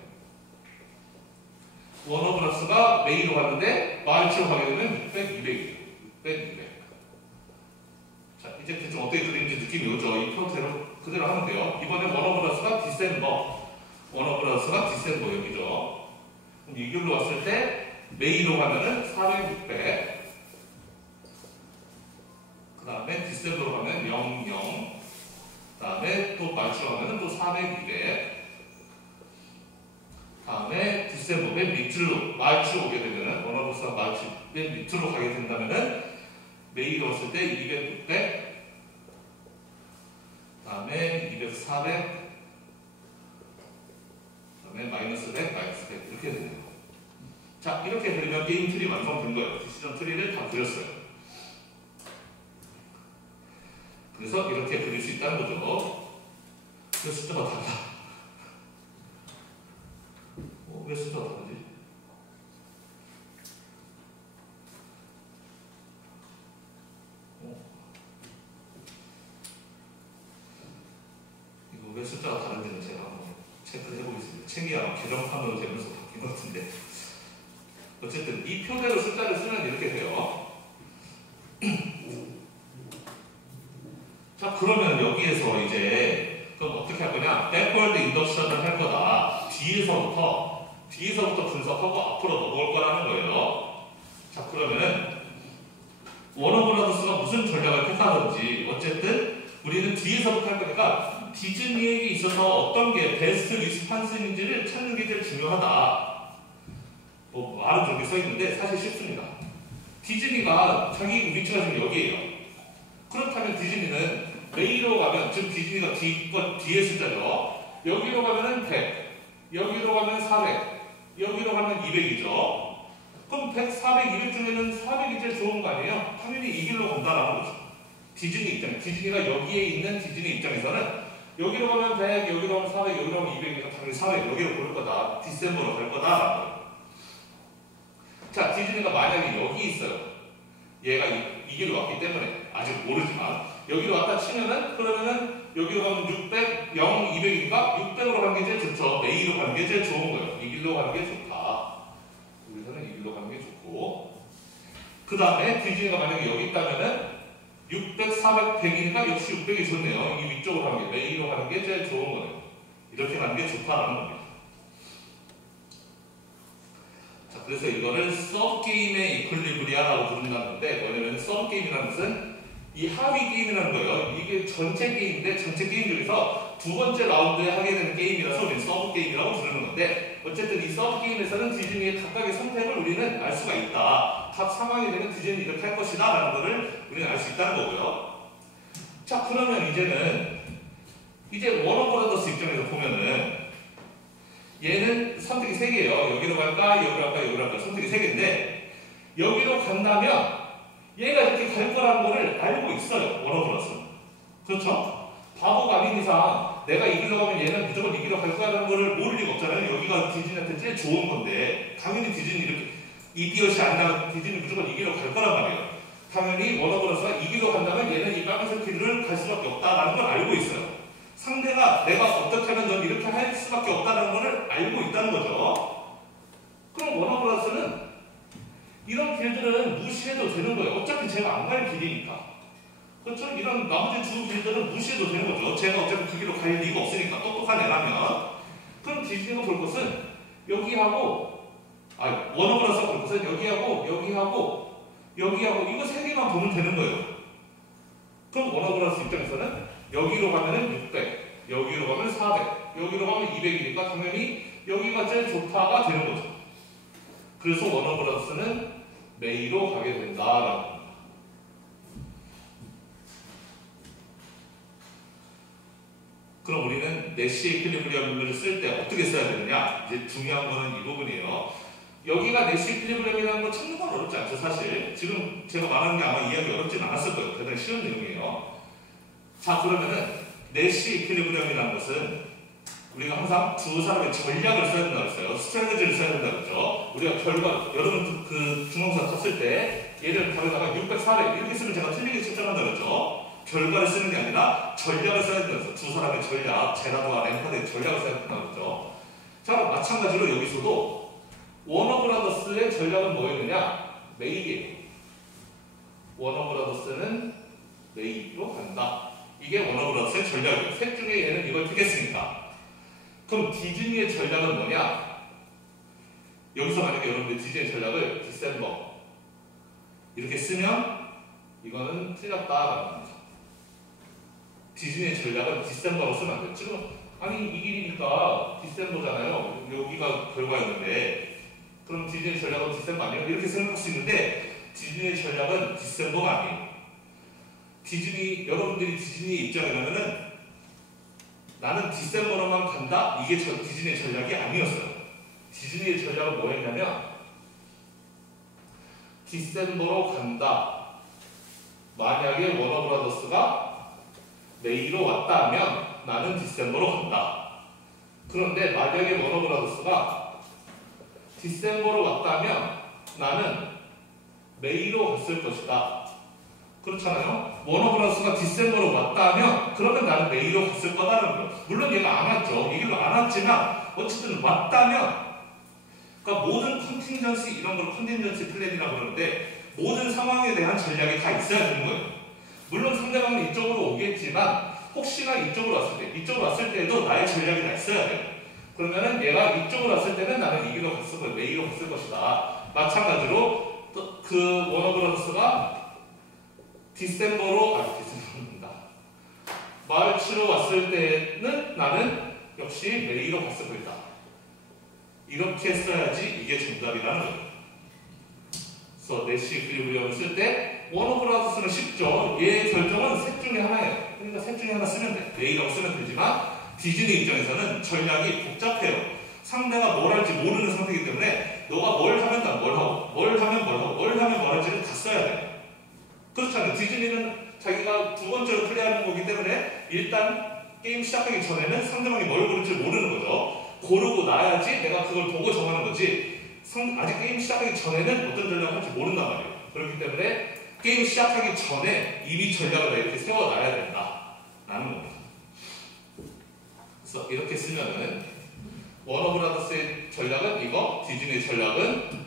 워너브라더스가 메이로 갔는데 마르치로 가게 되면 600, 200이에요. 600, 200. 자, 이제 대충 어떻게 그리는지 느낌이 오죠. 이 프로테로 그대로 하면 돼요. 이번에 워너브라더스가 디셈버. 워너브라더스가 디셈버 여기죠. 그럼 이 길로 왔을 때 메이로 가면은 400, 600. 그 다음에 디셈버로 가면 0, 0. 그 다음에 또 마치로 가면은 또 400, 200. 다음에 디셈버 맨 밑으로 마치로 오게 되면은 워너브라더스가 마치 맨 밑으로 가게 된다면은 메이로 왔을 때 200, 600. 그 다음에 200, 400, 그 다음에 마이너스 100, 마이너스 100 이렇게 되네요. 자, 이렇게 그리면 게임 트리 완성된 거예요. 디시전 트리를 다 그렸어요. 그래서 이렇게 그릴 수 있다는 거죠. 왜 숫자가 달라? 왜 숫자가 다르지? 왜 숫자가 다른지는 제가 한번 체크를 해보겠습니다. 책이 아마 개정판으로 되면서 바뀐 것 같은데 어쨌든 이 표대로 숫자를 쓰면 이렇게 돼요. 자, 그러면 여기에서 이제 그럼 어떻게 할 거냐? 백월드 인덕션을 할 거다. 뒤에서부터 분석하고 앞으로 넘어올 거라는 거예요. 자, 그러면은 워너브라더스가 무슨 전략을 택하든지 어쨌든 우리는 뒤에서부터 할 거니까 디즈니에게 있어서 어떤 게 베스트 리스판스인지를 찾는 게 제일 중요하다. 뭐 말은 그렇게 써 있는데 사실 쉽습니다. 디즈니가 자기 위치가 지금 여기에요. 그렇다면 디즈니는 메이로 가면 지금 디즈니가 뒤에 숫자죠. 여기로 가면은 100, 여기로 가면 400, 여기로 가면 200이죠. 그럼 100, 400, 200 중에는 400이 제일 좋은 거 아니에요? 당연히 이 길로 간다라는 거죠. 디즈니 입장, 디즈니가 여기에 있는 디즈니 입장에서는 여기로 가면 100, 여기로 가면 400, 여기로 가면 200이니까 당연히 400, 여기로 고를 거다. 디셈버로 갈 거다라는 거예요. 자, 디즈니가 만약에 여기 있어요. 얘가 이 길로 왔기 때문에 아직 모르지만 여기로 왔다 치면은 그러면은 여기로 가면 600, 0, 200이니까 600으로 가는 게 제일 좋죠. 메이로 가는 게 제일 좋은 거예요. 이 길로 가는 게 좋다. 여기서는 이 길로 가는 게 좋고 그 다음에 디즈니가 만약에 여기 있다면은 600, 400, 100이니까 역시 600이 좋네요. 이 위쪽으로 가는 게 메이로 가는 게 제일 좋은 거예요. 이렇게 가는 게 좋다라는 겁니다. 자, 그래서 이거를 서브게임의 이퀄리브리아라고 부른다는데 뭐냐면 서브게임이라는 것은 이 하위 게임이라는 거예요. 이게 전체 게임인데 전체 게임 중에서 두 번째 라운드에 하게 되는 게임이라서 우리는 서브게임이라고 부르는 건데 어쨌든 이 서브게임에서는 디즈니의 각각의 선택을 우리는 알 수가 있다. 각 상황이 되면 디즈니는 이렇게 할 것이다 라는 것을 우리는 알 수 있다는 거고요. 자, 그러면 이제 워너브라더스 입장에서 보면은 얘는 선택이 3개예요. 여기로 갈까? 여기로 갈까? 여기로 갈까? 선택이 3개인데 여기로 간다면 얘가 이렇게 갈 거라는 거를 알고 있어요. 워너브라더스는. 그렇죠? 바보가 아닌 이상 내가 이 길로 가면 얘는 무조건 이 길로 갈 거라는 거를 모를 리가 없잖아요. 여기가 디즈니한테 제일 좋은 건데 당연히 디즈니 이렇게 이디엇이 아니라 디즈니 무조건 이 길로 갈 거란 말이에요. 당연히 워너브라더스가 이 길로 간다면 얘는 이 빨간색 길을 갈 수밖에 없다라는 걸 알고 있어요. 상대가 내가 어떻게 하면 넌 이렇게 할 수밖에 없다는 것을 알고 있다는 거죠. 그럼 워너브라더스는 이런 길들은 무시해도 되는 거예요. 어차피 제가 안 갈 길이니까. 그렇죠? 이런 나머지 두 길들은 무시해도 되는 거죠. 제가 어차피 그 길로 갈 리가 없으니까 똑똑한 애라면. 그럼 디즈니가 볼 것은 여기하고 워너브라더스가 볼 것은 여기하고 이거 3개만 보면 되는 거예요. 그럼 워너브라더스 입장에서는 여기로 가면은 600, 여기로 가면 400, 여기로 가면 200이니까 당연히 여기가 제일 좋다가 되는 거죠. 그래서 워너브라더스는 메이로 가게 된다라는 겁니다. 그럼 우리는 내시 이퀄리브리엄을 쓸 때 어떻게 써야 되느냐? 이제 중요한 거는 이 부분이에요. 여기가 내시 이퀄리브리엄이라는 거 찾는 건 어렵지 않죠, 사실. 지금 제가 말하는 게 아마 이해하기 어렵진 않았을 거예요. 대단히 쉬운 내용이에요. 자, 그러면은 내시 이퀄리브리엄이라는 것은 우리가 항상 두 사람의 전략을 써야 된다고 했어요. 스트래티지를 써야 된다고 했죠. 우리가 결과, 여러분 그 중앙사 쳤을 때 얘를 답에다가 600, 400 이렇게 쓰면 제가 틀리게 측정한다고 했죠. 결과를 쓰는 게 아니라 전략을 써야 된다고 했어요. 두 사람의 전략, 제라드와 램파드의 전략을 써야 된다고 했죠. 자, 마찬가지로 여기서도 워너브라더스의 전략은 뭐였느냐? 메이예요. 워너브라더스는 메이로 간다. 이게 워너브라더스의 전략이에요. 셋 중에 얘는 이걸 택했으니까. 그럼 디즈니의 전략은 뭐냐? 여기서 만약에 여러분들 디즈니의 전략을 디셈버 이렇게 쓰면 이거는 틀렸다라는 겁니다. 디즈니의 전략은 디셈버로 쓰면 안 돼요. 지금 아니 이 길이니까 디셈버잖아요. 여기가 결과였는데 그럼 디즈니의 전략은 디셈버 아니에요? 이렇게 생각할 수 있는데 디즈니의 전략은 디셈버가 아니에요. 여러분들이 디즈니 입장이라면은 나는 디셈버로만 간다? 이게 디즈니의 전략이 아니었어요. 디즈니의 전략은 뭐였냐면 디셈버로 간다. 만약에 워너브라더스가 메이로 왔다면 나는 디셈버로 간다. 그런데 만약에 워너브라더스가 디셈버로 왔다면 나는 메이로 갔을 것이다. 그렇잖아요. 워너브라더스가 디셈버로 왔다면 그러면 나는 메이로 갔을 거다라는 거예요. 물론 얘가 안 왔죠. 이 길로 안 왔지만 어쨌든 왔다면 그러니까 모든 컨틴전시 이런 걸 컨틴전시 플랜이라고 그러는데 모든 상황에 대한 전략이 다 있어야 되는 거예요. 물론 상대방은 이쪽으로 오겠지만 혹시나 이쪽으로 왔을 때에도 나의 전략이 다 있어야 돼요. 그러면은 얘가 이쪽으로 왔을 때는 나는 이기로 갔을 거야. A로 갔을 것이다. 마찬가지로 또 그 워너브라더스가 디셈버입니다. 마르치로 왔을 때는 나는 역시 메이로 갔을 거다. 이렇게 써야지 이게 정답이라는 거예요. 그래서 내시 이퀄리브리엄을 쓸 때 워너브라더스는 쉽죠. 얘의 결정은 셋 중에 하나예요. 그러니까 셋 중에 하나 쓰면 돼. 메이라고 쓰면 되지만 디즈니 입장에서는 전략이 복잡해요. 상대가 뭘 할지 모르는 상태이기 때문에 너가 뭘 하면 난 뭘 하고 뭘 하면 뭘 하고 뭘 하면 뭘 할지를 다 써야 돼. 그렇잖아요. 디즈니는 자기가 두 번째로 플레이하는 거기 때문에 일단 게임 시작하기 전에는 상대방이 뭘 고를지 모르는 거죠. 고르고 나야지 내가 그걸 보고 정하는 거지 아직 게임 시작하기 전에는 어떤 전략을 할지 모른단 말이에요. 그렇기 때문에 게임 시작하기 전에 이미 전략을 다 이렇게 세워놔야 된다 라는 겁니다. 그래서 이렇게 쓰면은 워너브라더스의 전략은 이거, 디즈니의 전략은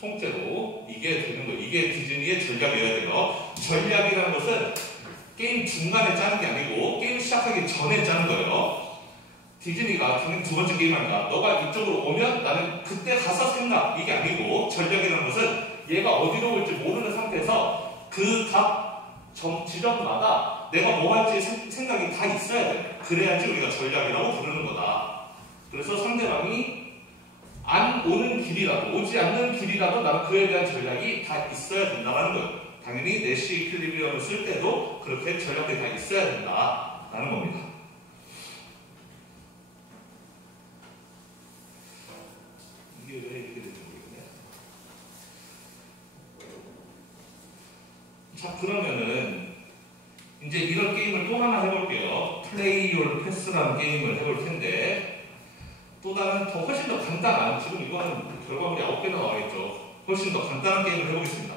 통째로 이게 되는 거예요. 이게 디즈니의 전략이어야 돼요. 전략이라는 것은 게임 중간에 짜는 게 아니고 게임 시작하기 전에 짜는 거예요. 디즈니가 당연히 두 번째 게임 한다. 너가 이쪽으로 오면 나는 그때 가서 생각 이게 아니고 전략이라는 것은 얘가 어디로 올지 모르는 상태에서 그 각 지점마다 내가 뭐 할지 생각이 다 있어야 돼. 그래야지 우리가 전략이라고 부르는 거다. 그래서 상대방이 안 오는 길이라도 오지 않는 길이라도 나는 그에 대한 전략이 다 있어야 된다는 거예요. 당연히 내시 이퀄리브리엄을 쓸 때도 그렇게 전략들이 다 있어야 된다라는 겁니다. 이게 왜 이렇게 되는 거겠냐? 자, 그러면은 이제 이런 게임을 또 하나 해볼게요. 플레이 올 패스라는 게임을 해볼 텐데 또 다른 훨씬 더 간단한 지금 이거는 결과물이 9개나 나와있죠. 훨씬 더 간단한 게임을 해보겠습니다.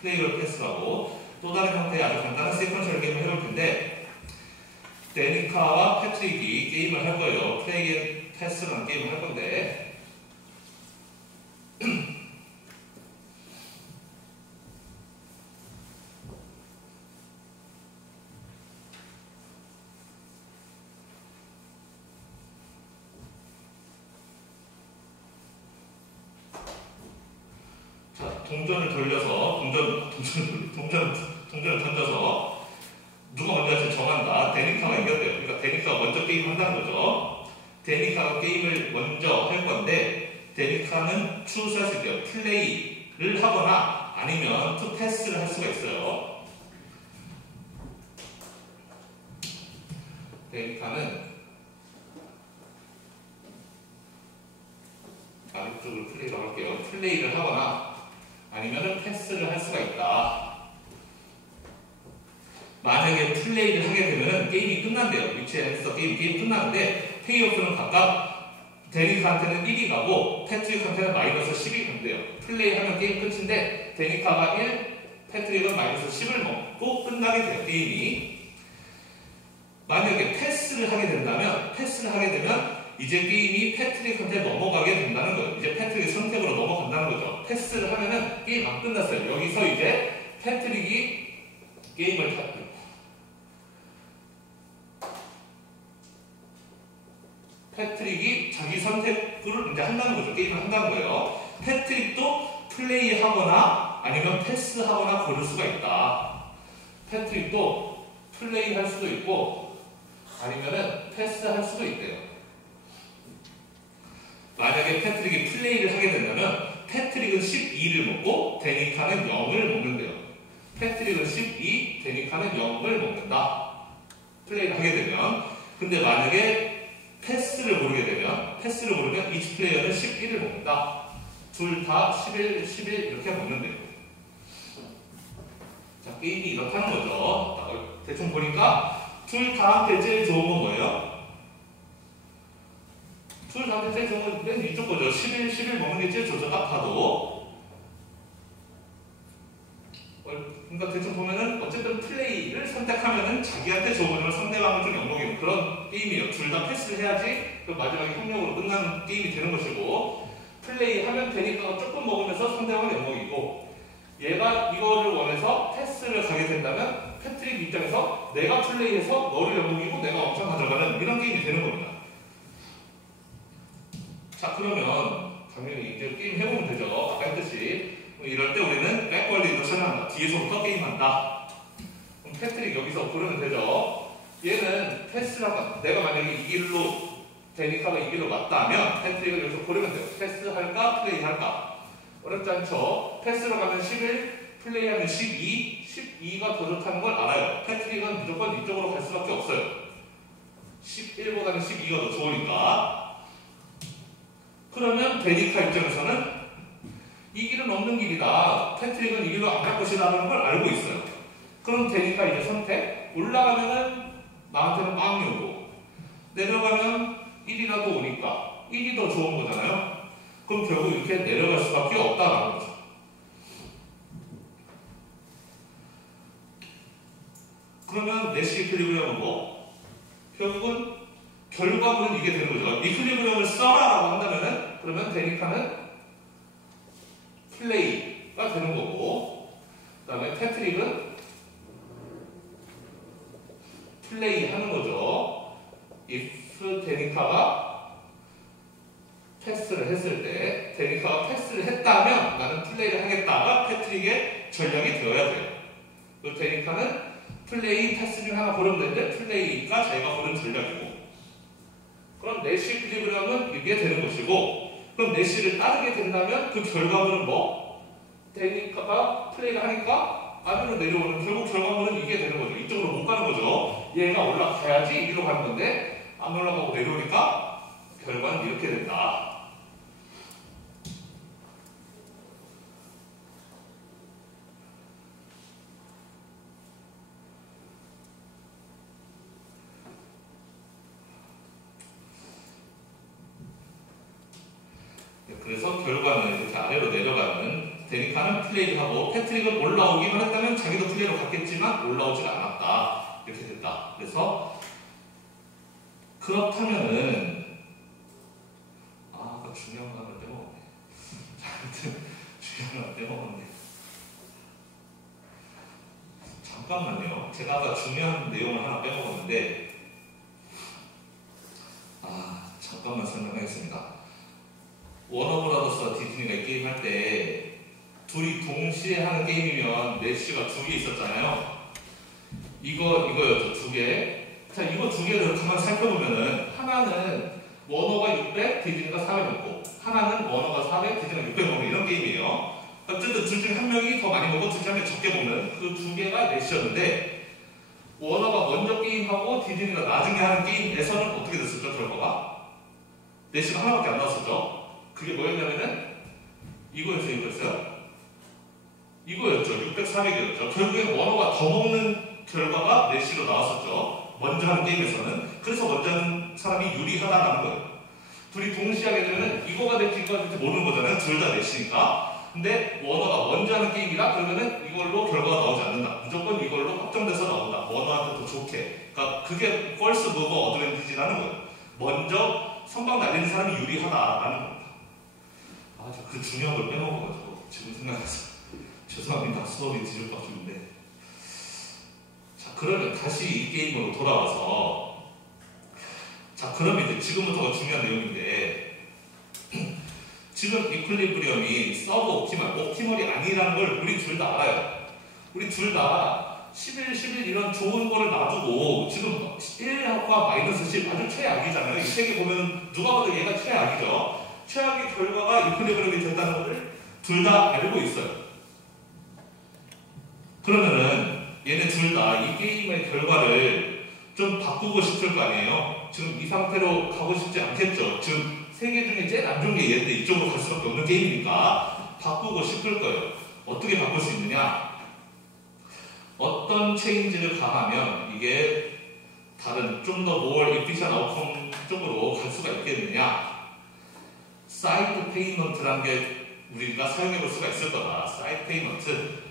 플레이 올 패스라고 또 다른 형태의 아주 간단한 세컨셜 게임을 해볼 텐데 데니카와 패트릭이 게임을 할 거예요. 플레이 올 패스라는 게임을 할 건데 동전을 돌려서 동전을 던져서 누가 먼저 할지 정한다. 데니카가 이겼대요. 그러니까 데니카가 먼저 게임을 한다는 거죠. 데니카가 게임을 먼저 할 건데 데니카는 추스할 수 있대요. 플레이를 하거나 아니면 투 패스를 할 수가 있어요. 데니카는 아래쪽으로 플레이를 할게요. 플레이를 하거나 아니면 패스를 할 수가 있다. 만약에 플레이를 하게 되면 게임이 끝난대요. 위치에서 게임 끝나는데 페이오프는 각각 데니카한테는 1이 가고 패트릭한테는 마이너스 10이 간대요. 플레이하면 게임 끝인데 데니카가 1, 패트릭은 마이너스 10을 먹고 끝나게 돼요. 게임이. 만약에 패스를 하게 되면 이제 게임이 패트릭한테 넘어가게 된다는 거예요. 이제 패트릭의 선택으로 넘어간다는 거죠. 패스를 하면은 게임 안 끝났어요. 여기서 이제 패트릭이 게임을 패트릭이 자기 선택을 이제 한다는 거죠. 게임을 한다는 거예요. 패트릭도 플레이하거나 아니면 패스하거나 고를 수가 있다. 패트릭도 플레이할 수도 있고 아니면은 패스할 수도 있대요. 만약에 패트릭이 플레이를 하게 된다면 패트릭은 12를 먹고 데니카는 0을 먹는데요. 패트릭은 12, 데니카는 0을 먹는다. 플레이를 하게 되면. 근데 만약에 패스를 고르면 each 플레이어는 11을 먹는다. 둘 다 11, 11 이렇게 먹는데요. 자, 게임이 이렇다는 거죠. 대충 보니까 둘 다한테 제일 좋은 건 뭐예요? 둘 다한테 제일 좋은 건 맨 이쪽 거죠. 11, 11 먹는 게 제일 좋죠. 딱 봐도. 그러니까 대충 보면은 어쨌든 플레이를 선택하면은 자기한테 좋은 거지만 상대방을 좀 욕먹이는 그런 게임이에요. 둘 다 패스를 해야지 그 마지막에 협력으로 끝나는 게임이 되는 것이고 플레이하면 되니까 조금 먹으면서 상대방을 욕먹이고 얘가 이거를 원해서 패스를 가게 된다면 패트릭 입장에서 내가 플레이해서 너를 연봉이고 내가 엄청 가져가는 이런 게임이 되는 겁니다. 자, 그러면 당연히 이제 게임 해보면 되죠. 아까 했듯이 이럴 때 우리는 백월드 인더션을 한다. 뒤에서부터 게임한다. 그럼 패트릭 여기서 고르면 되죠. 얘는 패스라고, 내가 만약에 이 길로 데니카가 이 길로 맞다면 패트릭을 여기서 고르면 돼요. 패스할까 플레이할까. 어렵지 않죠. 패스로 가면 11, 플레이하면 12, 12가 더 좋다는 걸 알아요. 패트릭은 무조건 이쪽으로 갈 수밖에 없어요. 11보다는 12가 더 좋으니까. 그러면 데니카 입장에서는 이 길은 없는 길이다. 패트릭은 이 길로 안 갈 것이라는 걸 알고 있어요. 그럼 데니카 이제 선택. 올라가면은 나한테는 빵이 오고 내려가면 1이라도 오니까 1이 더 좋은 거잖아요. 그럼 결국 이렇게 내려갈 수밖에 없다라는 거죠. 그러면 내시 이퀄리브리엄은 뭐? 결국은 결과물은 이게 되는 거죠. 이퀄리브리엄을 써라라고 한다면은 그러면 데니카는 플레이가 되는 거고, 그 다음에 패트릭은 플레이 하는 거죠. if 데니카가 패스를 했을 때, 데니카가 패스를 했다면 나는 플레이를 하겠다가 패트릭의 전략이 되어야 돼요. 그리고 데니카는 플레이, 패스 중 하나 고르면 되는데 플레이가 자기가 고른 전략이고, 그럼 내시 이퀄리브리엄은 이게 되는 것이고, 그럼 내시를 따르게 된다면 그 결과물은 뭐? 데니카가 플레이를 하니까 아래로 내려오는, 결국 결과물은 이게 되는 거죠. 이쪽으로 못 가는 거죠. 얘가 올라가야지 이리로 가는 건데 안 올라가고 내려오니까 결과는 이렇게 된다. 그래서 결과는 이렇게 아래로 내려가는, 데니카는 플레이를 하고 패트릭은 올라오기만 했다면 자기도 플레이로 갔겠지만 올라오지가 않았다. 이렇게 됐다. 그래서 그렇다면은 아까 중요한 거 하나 빼먹었네. 중요한 거 빼먹었네. 잠깐만요. 제가 아까 중요한 내용을 하나 빼먹었는데 잠깐만 설명하겠습니다. 워너브라더스와 디즈니가 게임할 때 둘이 동시에 하는 게임이면 내시가 두 개 있었잖아요. 이거였죠. 두 개. 자, 이거 두 개를 가만 살펴보면은 하나는 워너가 600, 디즈니가 400 먹고, 하나는 워너가 400, 디즈니가 600 먹는 이런 게임이에요. 어쨌든 둘 중에 한 명이 더 많이 먹고 둘 중에 한 명이 적게 먹는 그 두 개가 내시였는데, 워너가 먼저 게임하고 디즈니가 나중에 하는 게임에서는 어떻게 됐었죠, 결과가? 내시가 하나밖에 안 나왔었죠. 그게 뭐였냐면은 이거였어요. 이거였죠. 600, 400이었죠. 결국엔 워너가 더 먹는 결과가 내시로 나왔었죠. 먼저 하는 게임에서는. 그래서 먼저 하는 사람이 유리하다라는 거예요. 둘이 동시에 하게 되면 이거가 될지 이거가 될지 모르는 거잖아요. 둘 다 내시니까. 근데 워너가 먼저 하는 게임이라 그러면은 이걸로 결과가 나오지 않는다. 무조건 이걸로 확정돼서 나온다. 워너한테 더 좋게. 그러니까 그게 first mover 어드밴티지라는 거예요. 먼저 선방 날리는 사람이 유리하다라는 겁니다. 저 그 중요한 걸 빼먹어가지고 지금 생각해서 죄송합니다. 수업이 뒤질 것 같은데. 자, 그러면 다시 이 게임으로 돌아와서, 자, 그러면 이제 지금부터가 중요한 내용인데, 지금 이퀄리브리엄이 서브 옵티멀이 아니라는 걸 우리 둘 다 알아요. 우리 둘 다 11, 11 이런 좋은 거를 놔두고 지금 1과 마이너스 10 아주 최악이잖아요. 이 세 개 보면 누가 봐도 얘가 최악이죠. 최악의 결과가 이퀄리브리엄이 됐다는 것을 둘 다 알고 있어요. 그러면은 얘네 둘 다 이 게임의 결과를 좀 바꾸고 싶을 거 아니에요? 지금 이 상태로 가고 싶지 않겠죠? 지금 세 개 중에 제일 안 좋은 게 얘인데 이쪽으로 갈 수밖에 없는 게임이니까 바꾸고 싶을 거예요. 어떻게 바꿀 수 있느냐? 어떤 체인지를 가하면 이게 다른 좀 더 more efficient outcome 쪽으로 갈 수가 있겠느냐? 사이드 페이먼트라는 게 우리가 사용해 볼 수가 있을 거다. 사이드 페이먼트.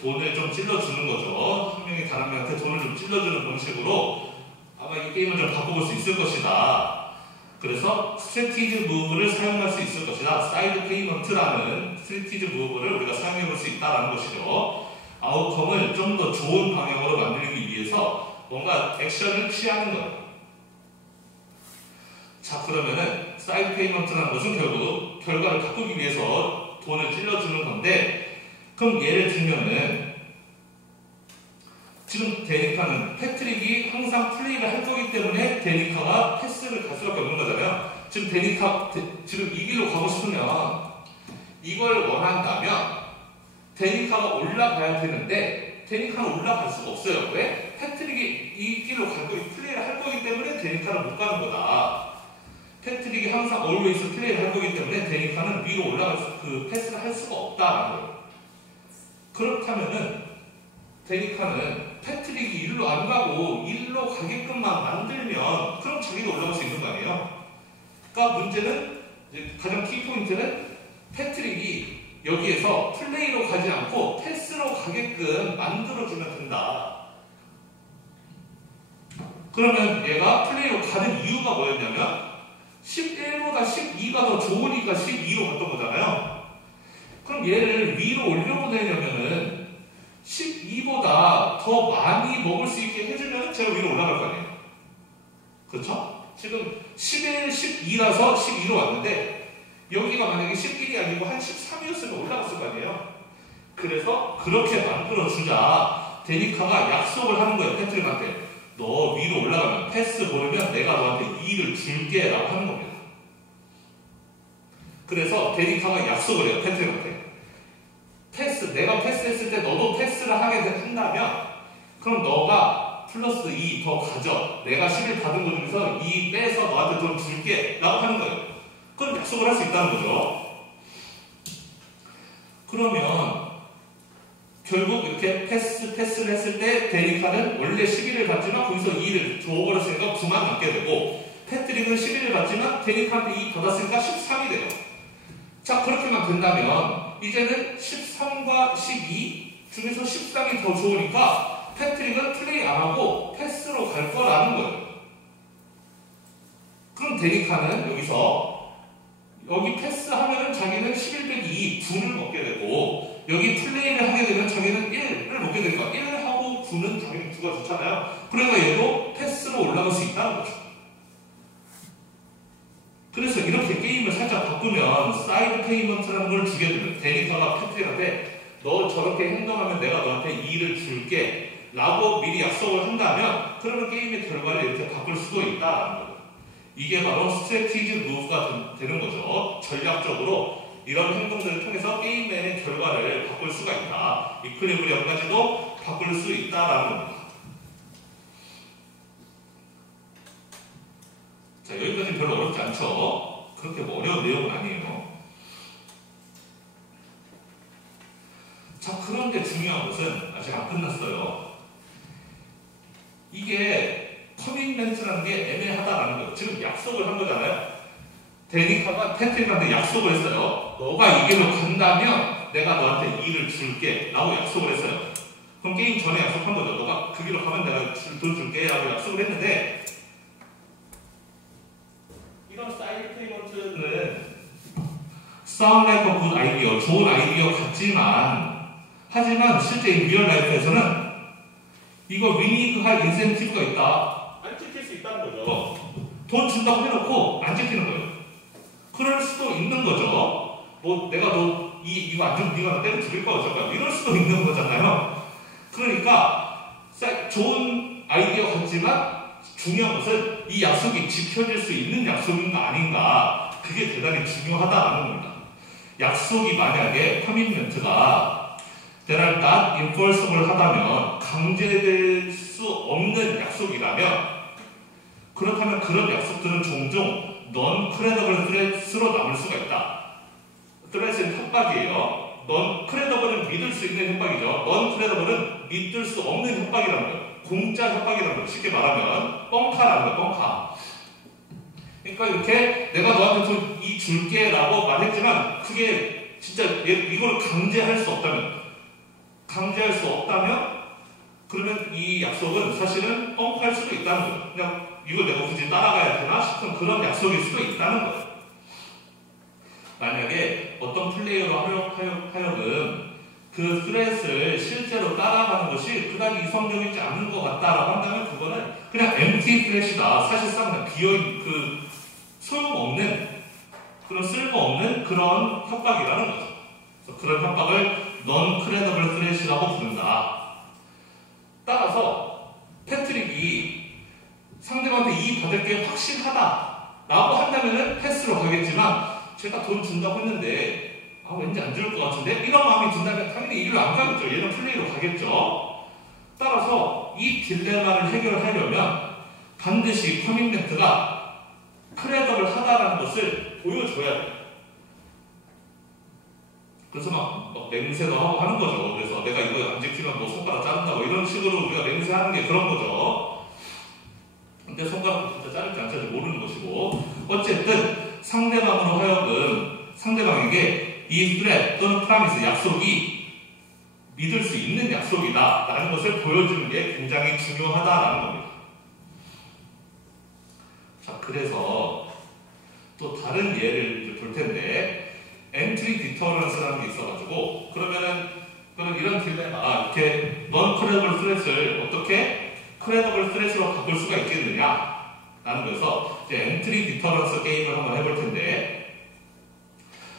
돈을 좀 찔러주는 거죠. 한 명이 다른 명한테 돈을 좀 찔러주는 방식으로 아마 이 게임을 좀 바꿔볼 수 있을 것이다. 그래서 스트래티지 무브를 사용할 수 있을 것이다. 사이드 페이먼트라는 스트래티지 무브를 우리가 사용해 볼 수 있다는 것이죠. 아웃컴을 좀 더 좋은 방향으로 만들기 위해서 뭔가 액션을 취하는 거예요. 자, 그러면은 사이드 페이먼트라는 것은 결국 결과를 바꾸기 위해서 돈을 찔러주는 건데, 그럼 예를 들면은 지금 데니카는 패트릭이 항상 플레이를 할 거기 때문에 데니카가 패스를 갈 수밖에 없는 거잖아요. 지금 지금 이 길로 가고 싶으면, 이걸 원한다면 데니카가 올라가야 되는데 데니카는 올라갈 수가 없어요. 왜? 패트릭이 이 길로 플레이를 할 거기 때문에 데니카는 못 가는 거다. 패트릭이 항상 always 플레이를 할 거기 때문에 데니카는 위로 패스를 할 수가 없다라는 거예요. 그렇다면은 데니카는 패트릭이 일로 안 가고 일로 가게끔만 만들면 그럼 자기도 올라갈 수 있는 거 아니에요? 그러니까 문제는, 가장 키포인트는 패트릭이 여기에서 플레이로 가지 않고 패스로 가게끔 만들어주면 된다. 그러면 얘가 플레이로 가는 이유가 뭐였냐면 11보다 12가 더 좋으니까 12로 갔던 거잖아요. 그럼 얘를 위로 올려보내려면은 12보다 더 많이 먹을 수 있게 해주면 제가 위로 올라갈 거 아니에요. 그렇죠? 지금 11, 12라서 12로 왔는데 여기가 만약에 11이 아니고 한 13이었으면 올라갔을 거 아니에요. 그래서 그렇게 만들어주자 데니카가 약속을 하는 거예요. 패트릭한테. 너 위로 올라가면 패스 보내면 내가 너한테 2를 줄게 라고 하는 겁니다. 그래서 데니카가 약속을 해요. 패트릭한테. 내가 패스했을 때 너도 패스를 하게 된다면 그럼 너가 플러스 2 더 가져. 내가 11 받은 거 중에서 2 빼서 너한테 돈 줄게 라고 하는 거예요. 그럼 약속을 할 수 있다는 거죠. 그러면 결국 이렇게 패스를 했을 때 데니카는 원래 11을 받지만 거기서 2를 줘버렸으니까 9만 남게 되고, 패트릭은 11을 받지만 데니카한테 2 받았으니까 13이 돼요. 자, 그렇게만 된다면 이제는 13과 12 중에서 13이 더 좋으니까 패트릭은 플레이 안 하고 패스로 갈 거라는 거예요. 그럼 데니카는 여기 패스하면은 자기는 11 빼기 2, 9를 먹게 되고, 여기 플레이를 하게 되면 자기는 1을 먹게 되니까 1하고 9는 당연히 9가 좋잖아요. 그러니까 얘도 패스로 올라갈 수 있다는 거죠. 그래서 이렇게 게임을 살짝 바꾸면 사이드 페이먼트라는 걸 주게 되면 데니카가 패트릭한테 너 저렇게 행동하면 내가 너한테 2를 줄게 라고 미리 약속을 한다면 그러면 게임의 결과를 이렇게 바꿀 수도 있다는 거예요. 이게 바로 스트래티지 무브가 되는 거죠. 전략적으로 이런 행동들을 통해서 게임의 결과를 바꿀 수가 있다. 이퀄리브리엄까지도 바꿀 수 있다라는 겁니다. 자, 여기까지 별로 어렵지 않죠? 그렇게 뭐 어려운 내용은 아니에요. 자, 그런데 중요한 것은 아직 안 끝났어요. 이게 커밋멘트라는 게 애매하다라는 거예요. 지금 약속을 한 거잖아요. 데니카가 패트릭한테 약속을 했어요. 너가 이 길로 간다면 내가 너한테 2를 줄게 라고 약속을 했어요. 그럼 게임 전에 약속한 거죠. 너가 그 길로 가면 내가 돈 줄게 라고 약속을 했는데, 이런 사이드 페이먼트는 sound like a good idea, 좋은 아이디어 하지만 실제 리얼 라이프에서는 이거 위니그할 인센티브가 있다. 안 지킬 수 있다는 거죠. 돈 준다고 해놓고 안 지키는 거예요. 그럴 수도 있는 거죠. 뭐 내가 너 이거 안 주면 네가 나 때려 죽일 거야 어쩔까 이럴 수도 있는 거잖아요. 그러니까 좋은 아이디어 같지만 중요한 것은 이 약속이 지켜질 수 있는 약속인가 아닌가, 그게 대단히 중요하다는 겁니다. 약속이 만약에 커밋멘트가 there are not enforceable 하다면, 강제될 수 없는 약속이라면, 그렇다면 그런 약속들은 종종 non-credible threat으로 남을 수가 있다. threat은 협박이에요. non-credible은 믿을 수 있는 협박이죠. non-credible은 믿을 수 없는 협박이라는 거예요. 공짜 협박이라는 거예요. 쉽게 말하면 뻥카라는 거예요. 뻥카. 그러니까 이렇게 내가 너한테 돈 이 줄게 라고 말했지만 그게 진짜 이걸 강제할 수 없다면 그러면 이 약속은 사실은 뻥카일 수도 있다는 거예요. 그냥 이걸 내가 굳이 따라가야 되나 싶은 그런 약속일 수도 있다는 거예요. 만약에 어떤 플레이어로 하여금 그 스레스를 실제로 따라가는 것이 그다지 이성적이지 않은 것 같다라고 한다면 그거는 그냥 empty threat이다. 사실상 그냥 비어있는 소용없는 그런 쓸모없는 그런 협박이라는 거죠. 그래서 그런 협박을 non-credible threat이라고 부른다. 따라서 패트릭이 상대방한테 이익 받을 게 확실하다라고 한다면은 패스로 가겠지만 제가 돈 준다고 했는데 왠지 안 줄 것 같은데? 이런 마음이 든다면 당연히 이리로 안 가겠죠. 얘는 플레이로 가겠죠. 따라서 이 딜레마를 해결하려면 반드시 커밋멘트가 크레더블 하다라는 것을 보여줘야 돼요. 그래서 막 맹세도 하고 하는 거죠. 그래서 내가 이거 안 지키면 뭐 손가락 자른다 뭐 이런 식으로 우리가 맹세하는 게 그런 거죠. 근데 손가락 진짜 자를지 안 자를지 모르는 것이고 어쨌든 상대방으로 하여금 상대방에게 이 threat 또는 promise 약속이 믿을 수 있는 약속이다 라는 것을 보여주는 게 굉장히 중요하다라는 겁니다. 자, 그래서 또 다른 예를 볼 텐데 entry deterrence라는 게 있어가지고 그러면은 이런 딜레마 이렇게 non-credible threat을 어떻게 credible threat으로 바꿀 수가 있겠느냐 라는 거에서 이제 entry deterrence 게임을 한번 해볼 텐데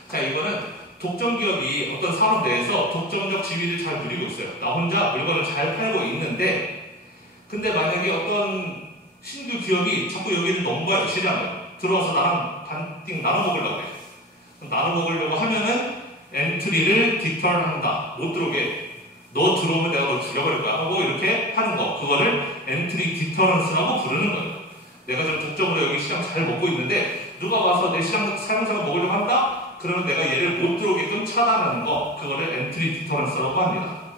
자, 이거는 독점 기업이 어떤 산업 내에서 독점적 지위를 잘 누리고 있어요. 나 혼자 물건을 잘 팔고 있는데 근데 만약에 어떤 신규 기업이 자꾸 여기를 넘봐요. 시장을 들어와서 나랑 반띵 나눠 먹으려고 해. 나눠 먹으려고 하면은 엔트리를 디터런한다. 못 들어오게. 너 들어오면 내가 너 죽여버릴 거야 하고 이렇게 하는 거. 그거를 엔트리 디터런스라고 부르는 거예요. 내가 좀 독점으로 여기 시장 잘 먹고 있는데 누가 와서 내 시장 사용자가 먹으려고 한다? 그러면 내가 얘를 못 들어오게끔 차단하는 거, 그거를 엔트리 디터런스라고 합니다.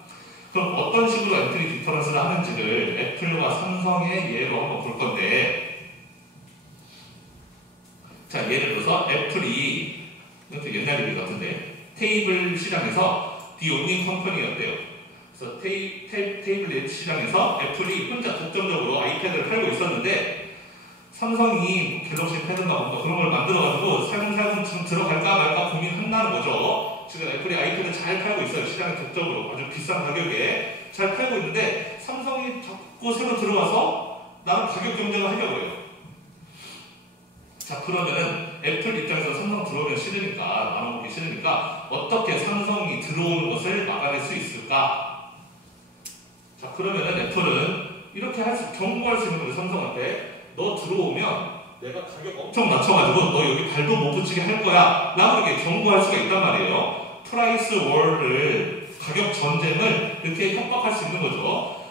그럼 어떤 식으로 엔트리 디터런스를 하는지를 애플과 삼성의 예로 한번 볼 건데, 자, 예를 들어서 애플이, 이것도 옛날 얘기 같은데, 테이블 시장에서 The Only Company였대요. 그래서 테이블 시장에서 애플이 혼자 독점적으로 아이패드를 팔고 있었는데, 삼성이 갤럭시 패드인가 뭔가 그런 걸 만들어가지고 사용자금 좀 들어갈까 말까 고민한다는 거죠. 지금 애플이 아이패드 잘 팔고 있어요. 시장에 독점으로 아주 비싼 가격에 잘 팔고 있는데 삼성이 자꾸 새로 들어와서 나는 가격 경쟁을 하려고 해요. 자, 그러면은 애플 입장에서 삼성 들어오면 싫으니까 나눠먹기 싫으니까 어떻게 삼성이 들어오는 것을 막아낼 수 있을까? 자, 그러면은 애플은 이렇게 경고할 수 있는 거예요. 삼성한테 너 들어오면 내가 가격 엄청 낮춰가지고 너 여기 발도 못 붙이게 할 거야 라고 이렇게 경고할 수가 있단 말이에요. 프라이스 월을 가격 전쟁을 이렇게 협박할 수 있는 거죠.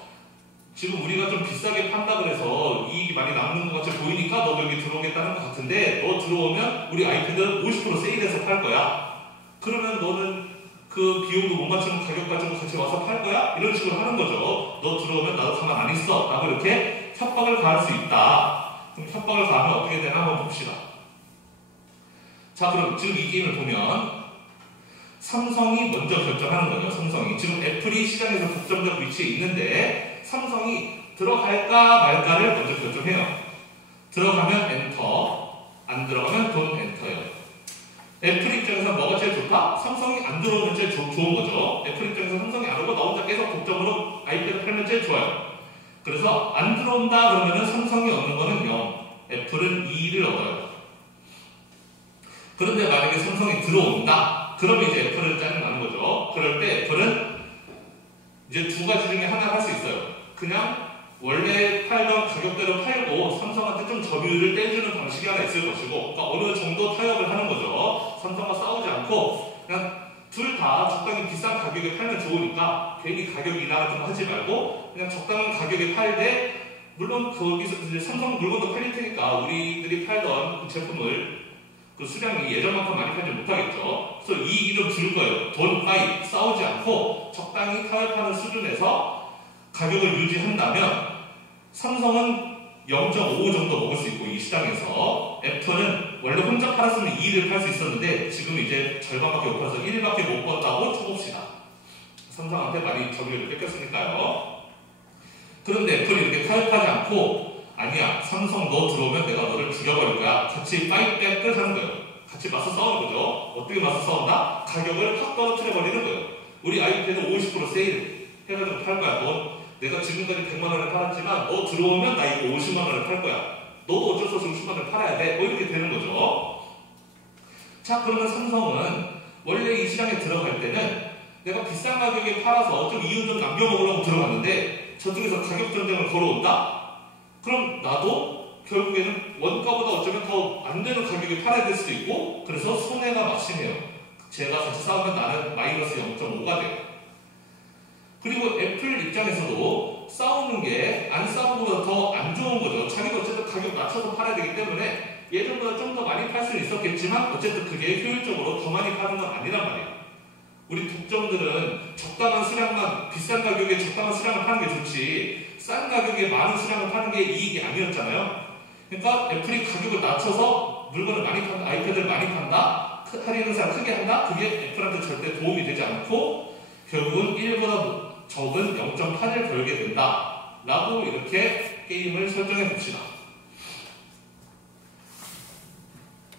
지금 우리가 좀 비싸게 판다 그래서 이익이 많이 남는 것 같이 보이니까 너 여기 들어오겠다는 것 같은데 너 들어오면 우리 아이패드 50% 세일해서 팔 거야. 그러면 너는 그 비용도 못 맞추는 가격 가지고 같이 와서 팔 거야? 이런 식으로 하는 거죠. 너 들어오면 나도 가만 안 있어 라고 이렇게 협박을 가할 수 있다. 그럼 협박을 가하면 어떻게 되나 한번 봅시다. 자, 그럼 지금 이 게임을 보면 삼성이 먼저 결정하는 거죠. 삼성이 지금 애플이 시장에서 독점적 위치에 있는데 삼성이 들어갈까 말까를 먼저 결정해요. 들어가면 엔터, 안 들어가면 돈 엔터예요. 애플 입장에서 뭐가 제일 좋다? 삼성이 안 들어오면 제일 좋은 거죠. 애플 입장에서 삼성이 안 오고 나 혼자 계속 독점으로 아이패드 팔면 제일 좋아요. 그래서 안 들어온다 그러면은 삼성이 얻는 거는 0, 애플은 2를 얻어요. 그런데 만약에 삼성이 들어온다, 그러면 이제 애플은 짜증나는 거죠. 그럴 때 애플은 이제 두 가지 중에 하나를 할 수 있어요. 그냥 원래 팔던 가격대로 팔고 삼성한테 좀 점유율을 떼주는 방식이 하나 있을 것이고, 그러니까 어느 정도 타협을 하는 거죠. 삼성과 싸우지 않고 그냥 둘 다 적당히 비싼 가격에 팔면 좋으니까 괜히 가격 인하 좀 하지 말고 그냥 적당한 가격에 팔되, 물론 거기서 이제 삼성 물건도 팔릴 테니까 우리들이 팔던 그 제품을 그 수량이 예전만큼 많이 팔지 못하겠죠. 그래서 이익이 좀 줄 거예요. 돈 파이 싸우지 않고 적당히 타협하는 수준에서 가격을 유지한다면 삼성은 0.5 정도 먹을 수 있고 이 시장에서, 애플은 원래 혼자 팔았으면 2를 팔 수 있었는데 지금 이제 절반밖에 못 팔아서 1밖에 못 번다고 쳐봅시다. 삼성한테 많이 점유율을 뺏겼으니까요. 그런데 애플이 이렇게 타협하지 않고 아니야, 삼성 너 들어오면 내가 너를 죽여버릴 거야. 같이 파이트백을 하는 거예요. 같이 맞서 싸우는 거죠. 어떻게 맞서 싸운다? 가격을 확 떨어뜨려 버리는 거예요. 우리 아이패드 50% 세일 해가지고 팔 거야. 너 내가 지금까지 100만 원에 팔았지만 너 들어오면 나 이거 50만 원에 팔 거야. 너도 어쩔 수 없이 50만 원에 팔아야 돼. 뭐 이렇게 되는 거죠. 자, 그러면 삼성은 원래 이 시장에 들어갈 때는 내가 비싼 가격에 팔아서 좀 이윤 좀 남겨먹으려고 들어갔는데 저쪽에서 가격 전쟁을 걸어온다? 그럼 나도 결국에는 원가보다 어쩌면 더 안 되는 가격에 팔아야 될 수도 있고, 그래서 손해가 막심해요. 제가 같이 싸우면 나는 마이너스 0.5가 돼요. 그리고 애플 입장에서도 싸우는 게 안 싸우는 것보다 더 안 좋은 거죠. 자기가 어쨌든 가격 낮춰서 팔아야 되기 때문에 예전보다 좀 더 많이 팔 수는 있었겠지만 어쨌든 그게 효율적으로 더 많이 파는 건 아니란 말이에요. 우리 독점들은 적당한 수량만, 비싼 가격에 적당한 수량을 파는 게 좋지 싼 가격에 많은 수량을 파는 게 이익이 아니었잖아요. 그러니까 애플이 가격을 낮춰서 물건을 많이 판다, 아이패드를 많이 판다, 할인 행사를 크게 한다? 그게 애플한테 절대 도움이 되지 않고 결국은 1보다 적은 0.8을 걸게 된다 라고 이렇게 게임을 설정해 봅시다.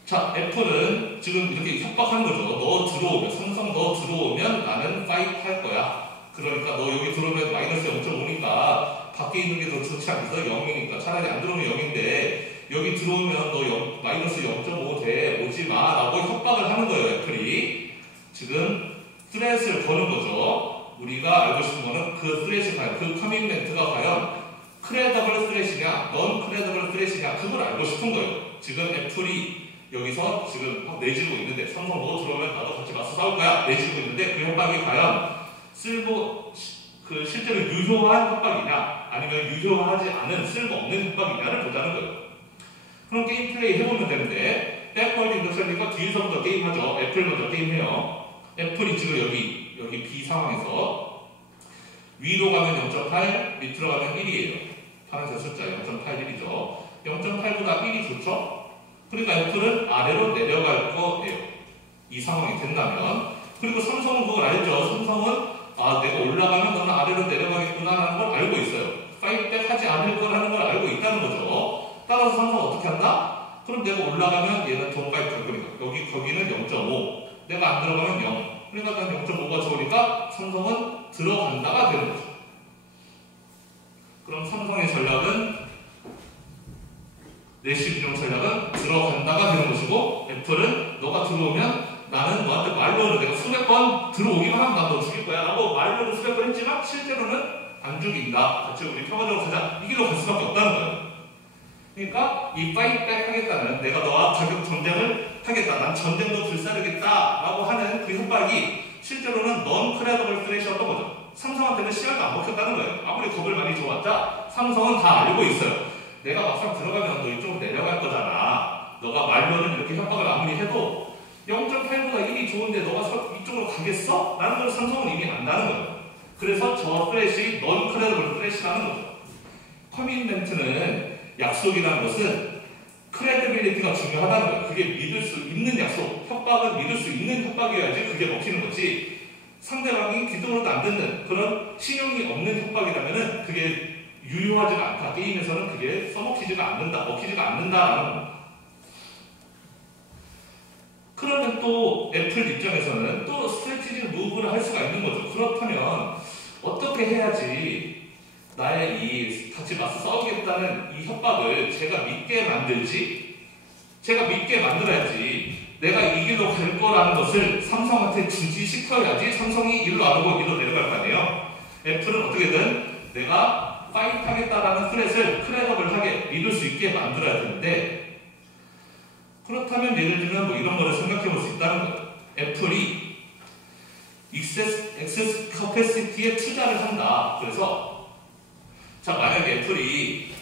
자, 애플은 지금 이렇게 협박하는 거죠. 너 들어오면, 삼성 너 들어오면 나는 파이트 할 거야. 그러니까 너 여기 들어오면 마이너스 0.5니까 밖에 있는 게 더 좋지 않겠어? 0이니까 차라리 안 들어오면 0인데 여기 들어오면 너 마이너스 0.5 돼. 오지 마 라고 협박을 하는 거예요. 애플이 지금 스트레스를 거는 거죠. 우리가 알고 싶은 거는 그 스트레스 과연, 그 커밋멘트가 과연 크레더블 스트레스냐 넌 크레더블 스트레스냐 그걸 알고 싶은 거예요. 지금 애플이 여기서 지금 막 내지르고 있는데 삼성 너 들어오면 나도 같이 맞서 싸울 거야 내지르고 있는데 그 협박이 과연 실제로 유효한 협박이냐 아니면 유효하지 않은 쓸모없는 협박이냐를 보자는 거예요. 그럼 게임 플레이 해보면 되는데 백월드 인덕션이니까 뒤에서부터 게임하죠. 애플 먼저 게임해요. 애플이 지금 여기 B 상황에서 위로 가면 0.8 밑으로 가면 1이에요. 파란색 숫자 0.81이죠. 0.8보다 1이 좋죠? 그러니까 애플은 아래로 내려갈 거예요. 이 상황이 된다면. 그리고 삼성은 그걸 알죠. 삼성은 내가 올라가면 너는 아래로 내려가겠구나 하는 걸 알고 있어요. 파이트백 하지 않을 거라는 걸 알고 있다는 거죠. 따라서 삼성은 어떻게 한다? 그럼 내가 올라가면 얘는 돈 파이트 할 거니까 거기는 0.5 내가 안 들어가면 0 그러니까 난 0.5가 좋으니까 삼성은 들어간다가 되는 거죠. 그럼 삼성의 전략은 내시 비용 전략은 들어간다가 되는 것이고 애플은 너가 들어오면 나는 너한테 말로는 내가 수백 번 들어오기만 하면 난 너 죽일 거야 라고 말로는 수백 번 했지만 실제로는 안 죽인다. 같이 우리 평화적으로 가자. 이 길로 갈 수밖에 없다는 거예요. 그러니까 이 파이트백 하겠다는 내가 너와 가격 전쟁을 하겠다. 난 전쟁도 불사르겠다 라고 하는 그 협박이 실제로는 넌 크레더블 스트레이트였던 거죠. 삼성한테는 씨알도 안 먹혔다는 거예요. 아무리 겁을 많이 줘봤자 삼성은 다 알고 있어요. 내가 막상 들어가면 너 이쪽으로 내려갈 거잖아. 너가 말로는 이렇게 협박을 아무리 해도 0.8보다 1이 좋은데 너가 이쪽으로 가겠어? 라는 걸 삼성은 이미 안다는 거예요. 그래서 저 스트레이트 넌 크레더블 스트레이트라는 거죠. 커밋멘트는 약속이라는 것은 크레디빌리티가 중요하다는 거예요. 그게 믿을 수 있는 약속, 협박은 믿을 수 있는 협박이어야지 그게 먹히는 거지. 상대방이 귀등으로도 안 듣는 그런 신용이 없는 협박이라면 그게 유효하지가 않다. 게임에서는 그게 써먹히지가 않는다, 먹히지가 않는다라는 겁니다. 그러면 또 애플 입장에서는 또 스트래티지 무브를 할 수가 있는 거죠. 그렇다면 어떻게 해야지 나의 이 같이 맞서 싸우겠다는 이 협박을 제가 믿게 만들지? 제가 믿게 만들어야지 내가 이 길로 갈 거라는 것을 삼성한테 주지시켜야지 삼성이 일로 안 오고 일로 내려갈 거 아니에요? 애플은 어떻게든 내가 파이트하겠다라는 스트레스를 크레더블 하게 믿을 수 있게 만들어야 되는데 그렇다면 예를 들면 뭐 이런 거를 생각해 볼 수 있다는 거예요. 애플이 액세스 커패시티에 투자를 한다. 그래서 자 만약에 애플이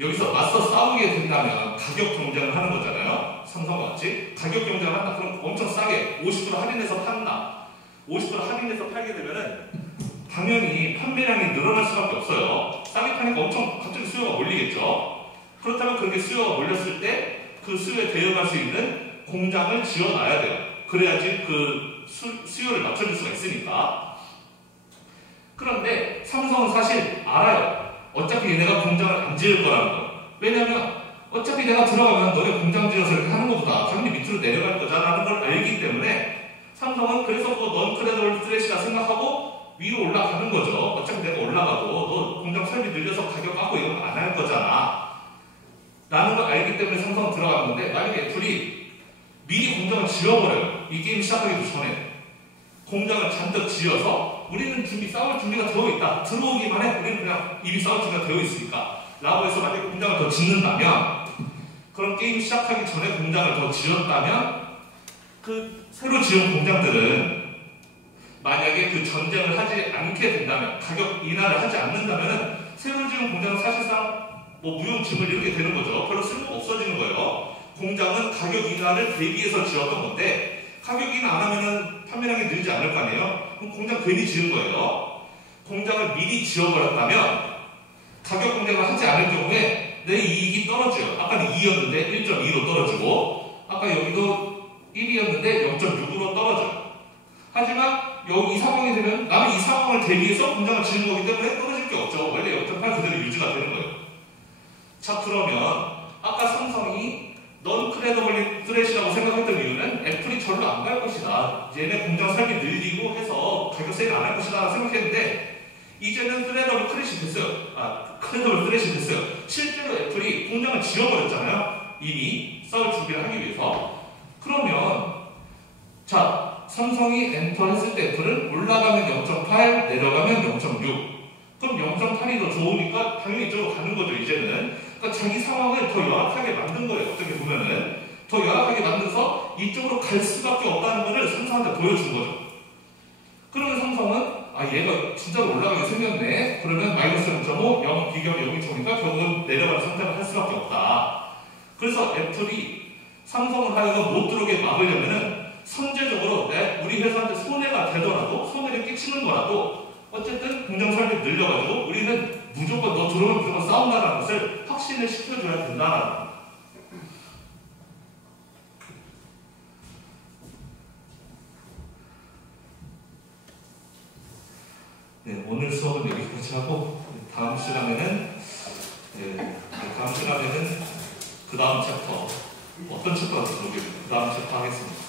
여기서 맞서 싸우게 된다면 가격 경쟁을 하는 거잖아요. 삼성과 같이 가격 경쟁을 한다. 그럼 엄청 싸게 50% 할인해서 판다. 50% 할인해서 팔게 되면은 당연히 판매량이 늘어날 수밖에 없어요. 싸게 파니까 엄청 갑자기 수요가 몰리겠죠. 그렇다면 그렇게 수요가 몰렸을 때 그 수요에 대응할 수 있는 공장을 지어놔야 돼요. 그래야지 그 수요를 맞춰줄 수가 있으니까. 그런데 삼성은 사실 알아요. 어차피 얘네가 공장을 안 지을 거라는 거. 왜냐면 어차피 내가 들어가면 너네 공장 지어서 이렇게 하는 것보다 당연히 밑으로 내려갈 거잖아 라는 걸 알기 때문에 삼성은 그래서 그거 넌크레더블 스트레이트라 생각하고 위로 올라가는 거죠. 어차피 내가 올라가도 너 공장 설비 늘려서 가격 깎고 이런 거 안 할 거잖아. 라는 걸 알기 때문에 삼성은 들어간 건데, 만약에 애플이 미리 공장을 지어버려요. 이 게임 시작하기도 전에. 공장을 잔뜩 지어서 우리는 싸울 준비가 되어 있다. 들어오기만 해. 우리는 그냥 이미 싸울 준비가 되어 있으니까. 라고 해서 만약에 공장을 더 짓는다면, 그런 게임 시작하기 전에 공장을 더 지었다면, 그 새로 지은 공장들은 만약에 그 전쟁을 하지 않게 된다면, 가격 인하를 하지 않는다면 새로 지은 공장은 사실상 뭐 무용지물 이렇게 되는 거죠. 별로 쓸모가 없어지는 거예요. 공장은 가격 인하를 대비해서 지었던 건데 가격 인하 안 하면은 판매량이 늘지 않을 거 아니에요. 그럼 공장 괜히 지은 거예요. 공장을 미리 지어버렸다면 가격 공장을 하지 않을 경우에 내 이익이 떨어져요. 아까는 2였는데 1.2로 떨어지고, 아까 여기도 1이었는데 0.6으로 떨어져요. 하지만 여기 이 상황이 되면 나는 이 상황을 대비해서 공장을 지은 거기 때문에 떨어질 게 없죠. 원래 0.8 그대로 유지가 되는 거예요. 자, 그러면 아까 삼성이 넌크레더블 스트레이트라고 생각했던 이유는 애플이 절로 안 갈 것이다. 얘네 공장 설비 늘리고 해서 가격 세일 안 할 것이다 생각했는데 이제는 크레더블 크래시 됐어요. 크레더블 스트레이트 됐어요. 실제로 애플이 공장을 지어버렸잖아요. 이미 싸울 준비를 하기 위해서. 그러면 자, 삼성이 엔터 했을 때 애플은 올라가면 0.8, 내려가면 0.6. 그럼 0.8이 더 좋으니까 당연히 이쪽으로 가는 거죠, 이제는. 그러니까 자기 상황을 더 열악하게 만든 거예요, 어떻게 보면은. 더 열악하게 만들어서 이쪽으로 갈 수밖에 없다는 거를 삼성한테 보여준 거죠. 그러면 삼성은, 얘가 진짜로 올라가게 생겼네. 그러면 마이너스 0.5, 0, 비교하면 0.5니까 결국은 내려가는 선택을 할 수밖에 없다. 그래서 애플이 삼성을 하여금 못 들어오게 막으려면은 선제적으로 우리 회사한테 손해가 되더라도, 손해를 끼치는 거라도 어쨌든 공장 설비 늘려가지고 우리는 무조건 너 들어오면 무조건 싸운다는 것을 확신을 시켜줘야 된다는 거예요. 네, 오늘 수업은 여기까지 하고 다음 시간에는 그 다음 챕터 어떤 챕터가 들어오게 그 다음 챕터 하겠습니다.